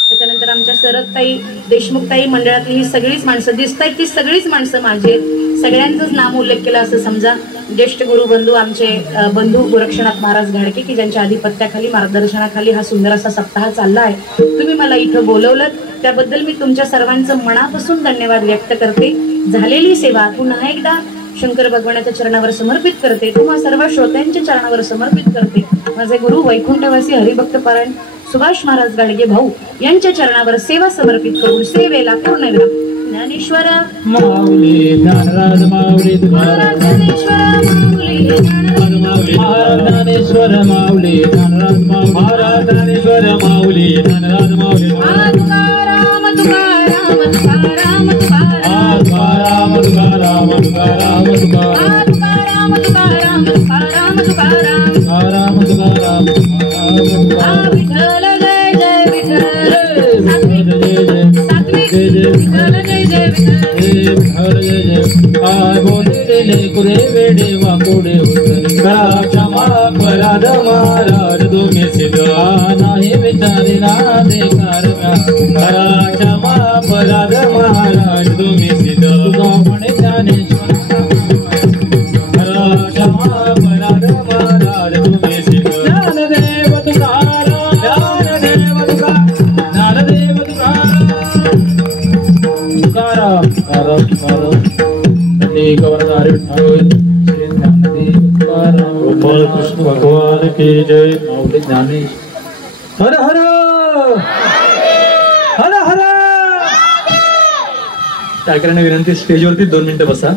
त्याच्यानंतर आमच्या सरकताई देशमुखताई मंडळातली ही सगळीच माणसं दिसतायत, ती सगळीच माणसं माझी आहेत. सगळ्यांचंच नाम उल्लेख केला असं समजा. ज्येष्ठ गुरुबंधू आमचे बंधू गोरक्षनाथ महाराज घाडके, की ज्यांच्या आधिपत्याखाली मार्गदर्शनाखाली हा सुंदर असा सप्ताह चालला आहे. तुम्ही मला इथं बोलवलं त्याबद्दल मी तुमच्या सर्वांचं मनापासून धन्यवाद व्यक्त करते. झालेली सेवा पुन्हा एकदा शंकर भगवानाच्या चरणावर समर्पित करते, तुम्हा सर्व श्रोत्यांच्या चरणावर समर्पित करते. माझे गुरु वैकुंठवासी हरिभक्त पारायण सुभाष महाराज गाडगे भाऊ यांच्या चरणावर सेवा समर्पित करून सेवेला पूर्णविराम. ज्ञानेश्वर माऊली ज्ञानराज माऊली महाराज ज्ञानेश्वर माऊली ज्ञानेश्वर माऊली ज्ञानराज महाराज ज्ञानेश्वर माऊली ज्ञानराज माऊली. तुकाराम तुकाराम तुकाराम तुकाराम तुकाराम तुकाराम तुकाराम तुकाराम तुकाराम तुकाराम तुकाराम तुकाराम तुकाराम तुकाराम विठ्ठल जय जय विठ्ठल सात्विक जय जय विठ्ठल जय जय विठ्ठल हर जय जय. आय बोलले कुरे वेडे वाकोडे करा क्षमा अपराध महाराज तुम्ही सिद्ध नाही विचारिला बेकार करा क्षमा अपराध महाराज तुम्ही सिद्ध. तुका म्हणे ज्ञानेश्वर करा क्षमा अपराध महाराज तुम्ही सिद्ध. ज्ञानदेव तुकाराम ज्ञानदेव तुकाराम ज्ञानदेव तुकाराम तुकाराम तुकाराम तुकाराम. गवर्नर गोपाल कृष्ण भगवान की जय. माऊली ज्ञानेश हर हर हर हर. टाकऱ्यांना विनंती, स्टेजवरती 2 मिनिटं बसा.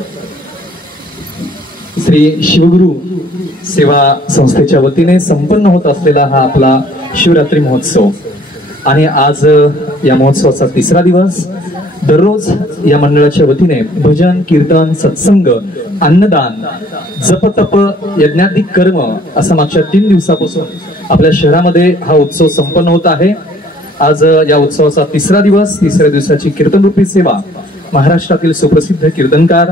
श्री शिवगुरु सेवा संस्थेच्या वतीने संपन्न होत असलेला हा आपला शिवरात्री महोत्सव आणि आज या महोत्सवाचा 3रा दिवस. दररोज या मंडळाच्या वतीने भजन कीर्तन सत्संग अन्नदान जपतप यज्ञाधिक कर्म असा मागच्या 3 दिवसापासून आपल्या शहरामध्ये हा उत्सव संपन्न होत आहे. आज या उत्सवाचा 3रा दिवस. 3ऱ्या दिवसाची कीर्तनरूपी सेवा महाराष्ट्रातील सुप्रसिद्ध कीर्तनकार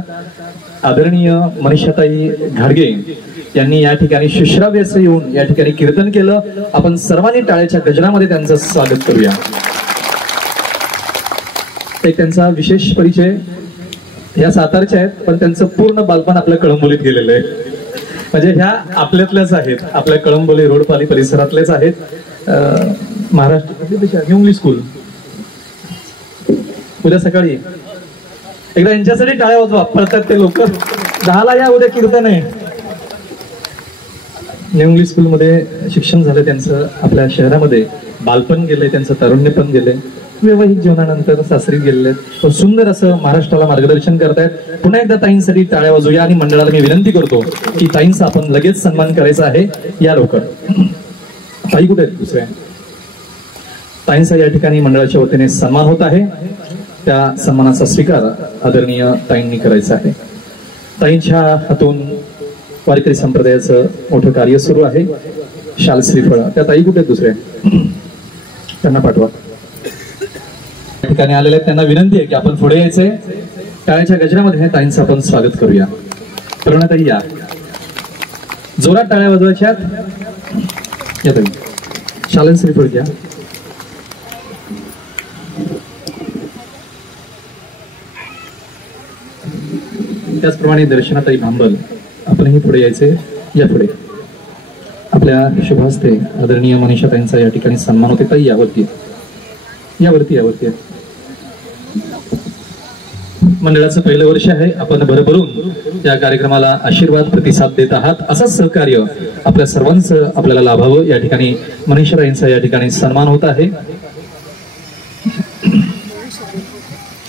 आदरणीय मनीषाताई घाडगे यांनी या ठिकाणी शिश्राव्यास येऊन या ठिकाणी कीर्तन केलं. आपण सर्वांनी टाळ्याच्या गजरामध्ये त्यांचं स्वागत करूया. एक त्यांचा विशेष परिचय, या सातारच्या आहेत पण त्यांचं पूर्ण बालपण आपल्या कळंबोलीत गेलेलं आहे. म्हणजे ह्या आपल्यातल्याच आहेत, आपल्या कळंबोली रोडपाली परिसरातलेच आहेत. Maharashtra English school. उद्या सकाळी एकदा यांच्यासाठी टाळ्या वाजवा. पळतात ते लोक. 10ला या, उद्या कीर्तन आहे. इंग्लिश स्कूलमध्ये शिक्षण झालं त्यांचं. आपल्या शहरामध्ये बालपण गेलंय, त्यांचं तारुण्य पण गेलंय. वैवाहिक जीवनानंतर सासरी गेलेले पण सुंदर असं महाराष्ट्राला मार्गदर्शन करतायत. पुन्हा एकदा ताईंसाठी टाळ्या वाजवूया आणि मंडळाला मी विनंती करतो की ताईंचा आपण लगेच सन्मान करायचा आहे. या लवकर. ताई कुठे आहेत? दुसऱ्या ताईंचा या ठिकाणी मंडळाच्या वतीने सन्मान होत आहे. त्या सन्मानाचा स्वीकार आदरणीय ताईंनी करायचा आहे. ताईंच्या हातून वारकरी संप्रदायाचं मोठं कार्य सुरू आहे. शाल श्रीफळ त्या ताई कुठे दुसऱ्या त्यांना पाठवा. ठिकाणी आलेले त्यांना विनंती आहे की आपण पुढे यायचंय. टाळ्याच्या गजरामध्ये ताईंचं आपण स्वागत करूया. प्रणताई या, जोरात टाळ्या वाजवायच्या. या ताई, शालन श्रीफळ घ्या. त्याचप्रमाणे दर्शनाताई भांबल आपणही पुढे यायचे. या पुढे आपल्या शुभ हस्ते आदरणीय मनीषाताईंचा या ठिकाणी सन्मान होते. ताई यावरती यावरती यावरती. मंडळाचं पहिलं वर्ष आहे. आपण भरभरून या कार्यक्रमाला आशीर्वाद प्रतिसाद देत आहात. असंच सहकार्य आपल्या सर्वांचं आपल्याला लाभावं. या ठिकाणी मनीषाताईंचा या ठिकाणी सन्मान होत आहे.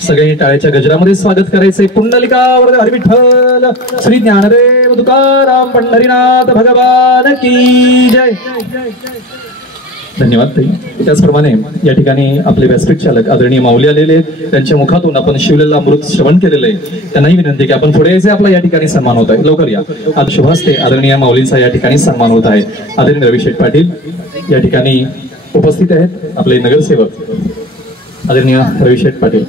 सगळ्यांनी टाळ्याच्या गजरामध्ये स्वागत करायचंय. पुंडलिका वरद हरी विठ्ठल श्री ज्ञानदेव तुकाराम पंढरीनाथ भगवान की जय. धन्यवाद ताई. त्याचप्रमाणे या ठिकाणी आपले व्यासपीठ चालक आदरणीय माऊली आलेले आहेत. त्यांच्या मुखातून आपण शिवलेला अमृत श्रवण केलेलं आहे. त्यांनाही विनंती की आपण पुढे यायचे. आपला या ठिकाणी सन्मान होत आहे. लवकर या. आज शुभ हस्ते आदरणीय माऊलींचा या ठिकाणी सन्मान होत आहे. आदरणीय रविशेठ पाटील या ठिकाणी उपस्थित आहेत. आपले नगरसेवक आदरणीय रविशेठ पाटील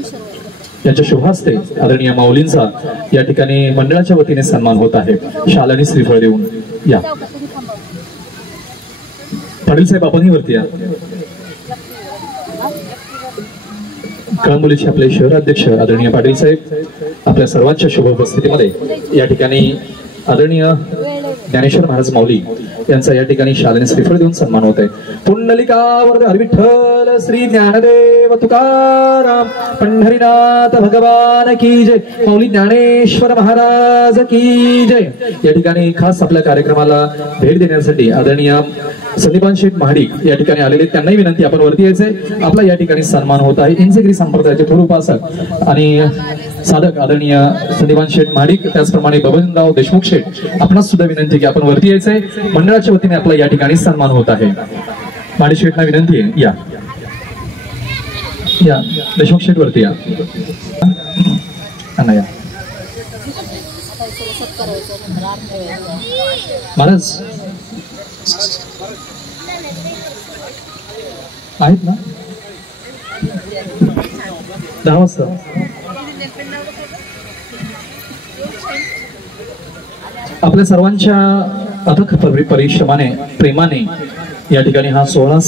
यांच्या शुभ हस्ते आदरणीय माऊलींचा या ठिकाणी मंडळाच्या वतीने सन्मान होत आहे. शाल आणि श्रीफळ देऊन या. पाटील साहेब आपणही वरती या. कळंबोलीचे आपले शहराध्यक्ष आदरणीय पाटील साहेब आपल्या सर्वांच्या शुभ उपस्थितीमध्ये या ठिकाणी आदरणीय ज्ञानेश्वर महाराज माऊली यांचा या ठिकाणी शालेने श्रीफळ देऊन सन्मान होत आहे. पुंडलिका वरद हरी विठ्ठल श्री ज्ञानदेव तुकाराम पंढरीनाथ भगवान की जय. माऊली ज्ञानेश्वर महाराज की जय. या ठिकाणी खास आपल्या कार्यक्रमाला भेट देण्यासाठी आदरणीय संदीपान शेठ महाडिक या ठिकाणी आलेले. त्यांनाही विनंती आपण वरती यायचे. आपला या ठिकाणी सन्मान होत आहे. इंचगिरी संप्रदायाचे थोर उपासक आणि साधक आदरणीय संदीपान शेठ महाडिक, त्याचप्रमाणे बबनराव देशमुख शेठ, आपणास सुद्धा विनंती की आपण वरती यायचंय. मंडळाच्या वतीने आपला या ठिकाणी सन्मान होत आहे. महाडिक शेठना विनंती आहे या या. देशमुख शेठ वरती या. या महाराज आहेत ना 10 वाजता. आपल्या सर्वांच्या अथक परिश्रमाने प्रेमाने या ठिकाणी हा सोहळा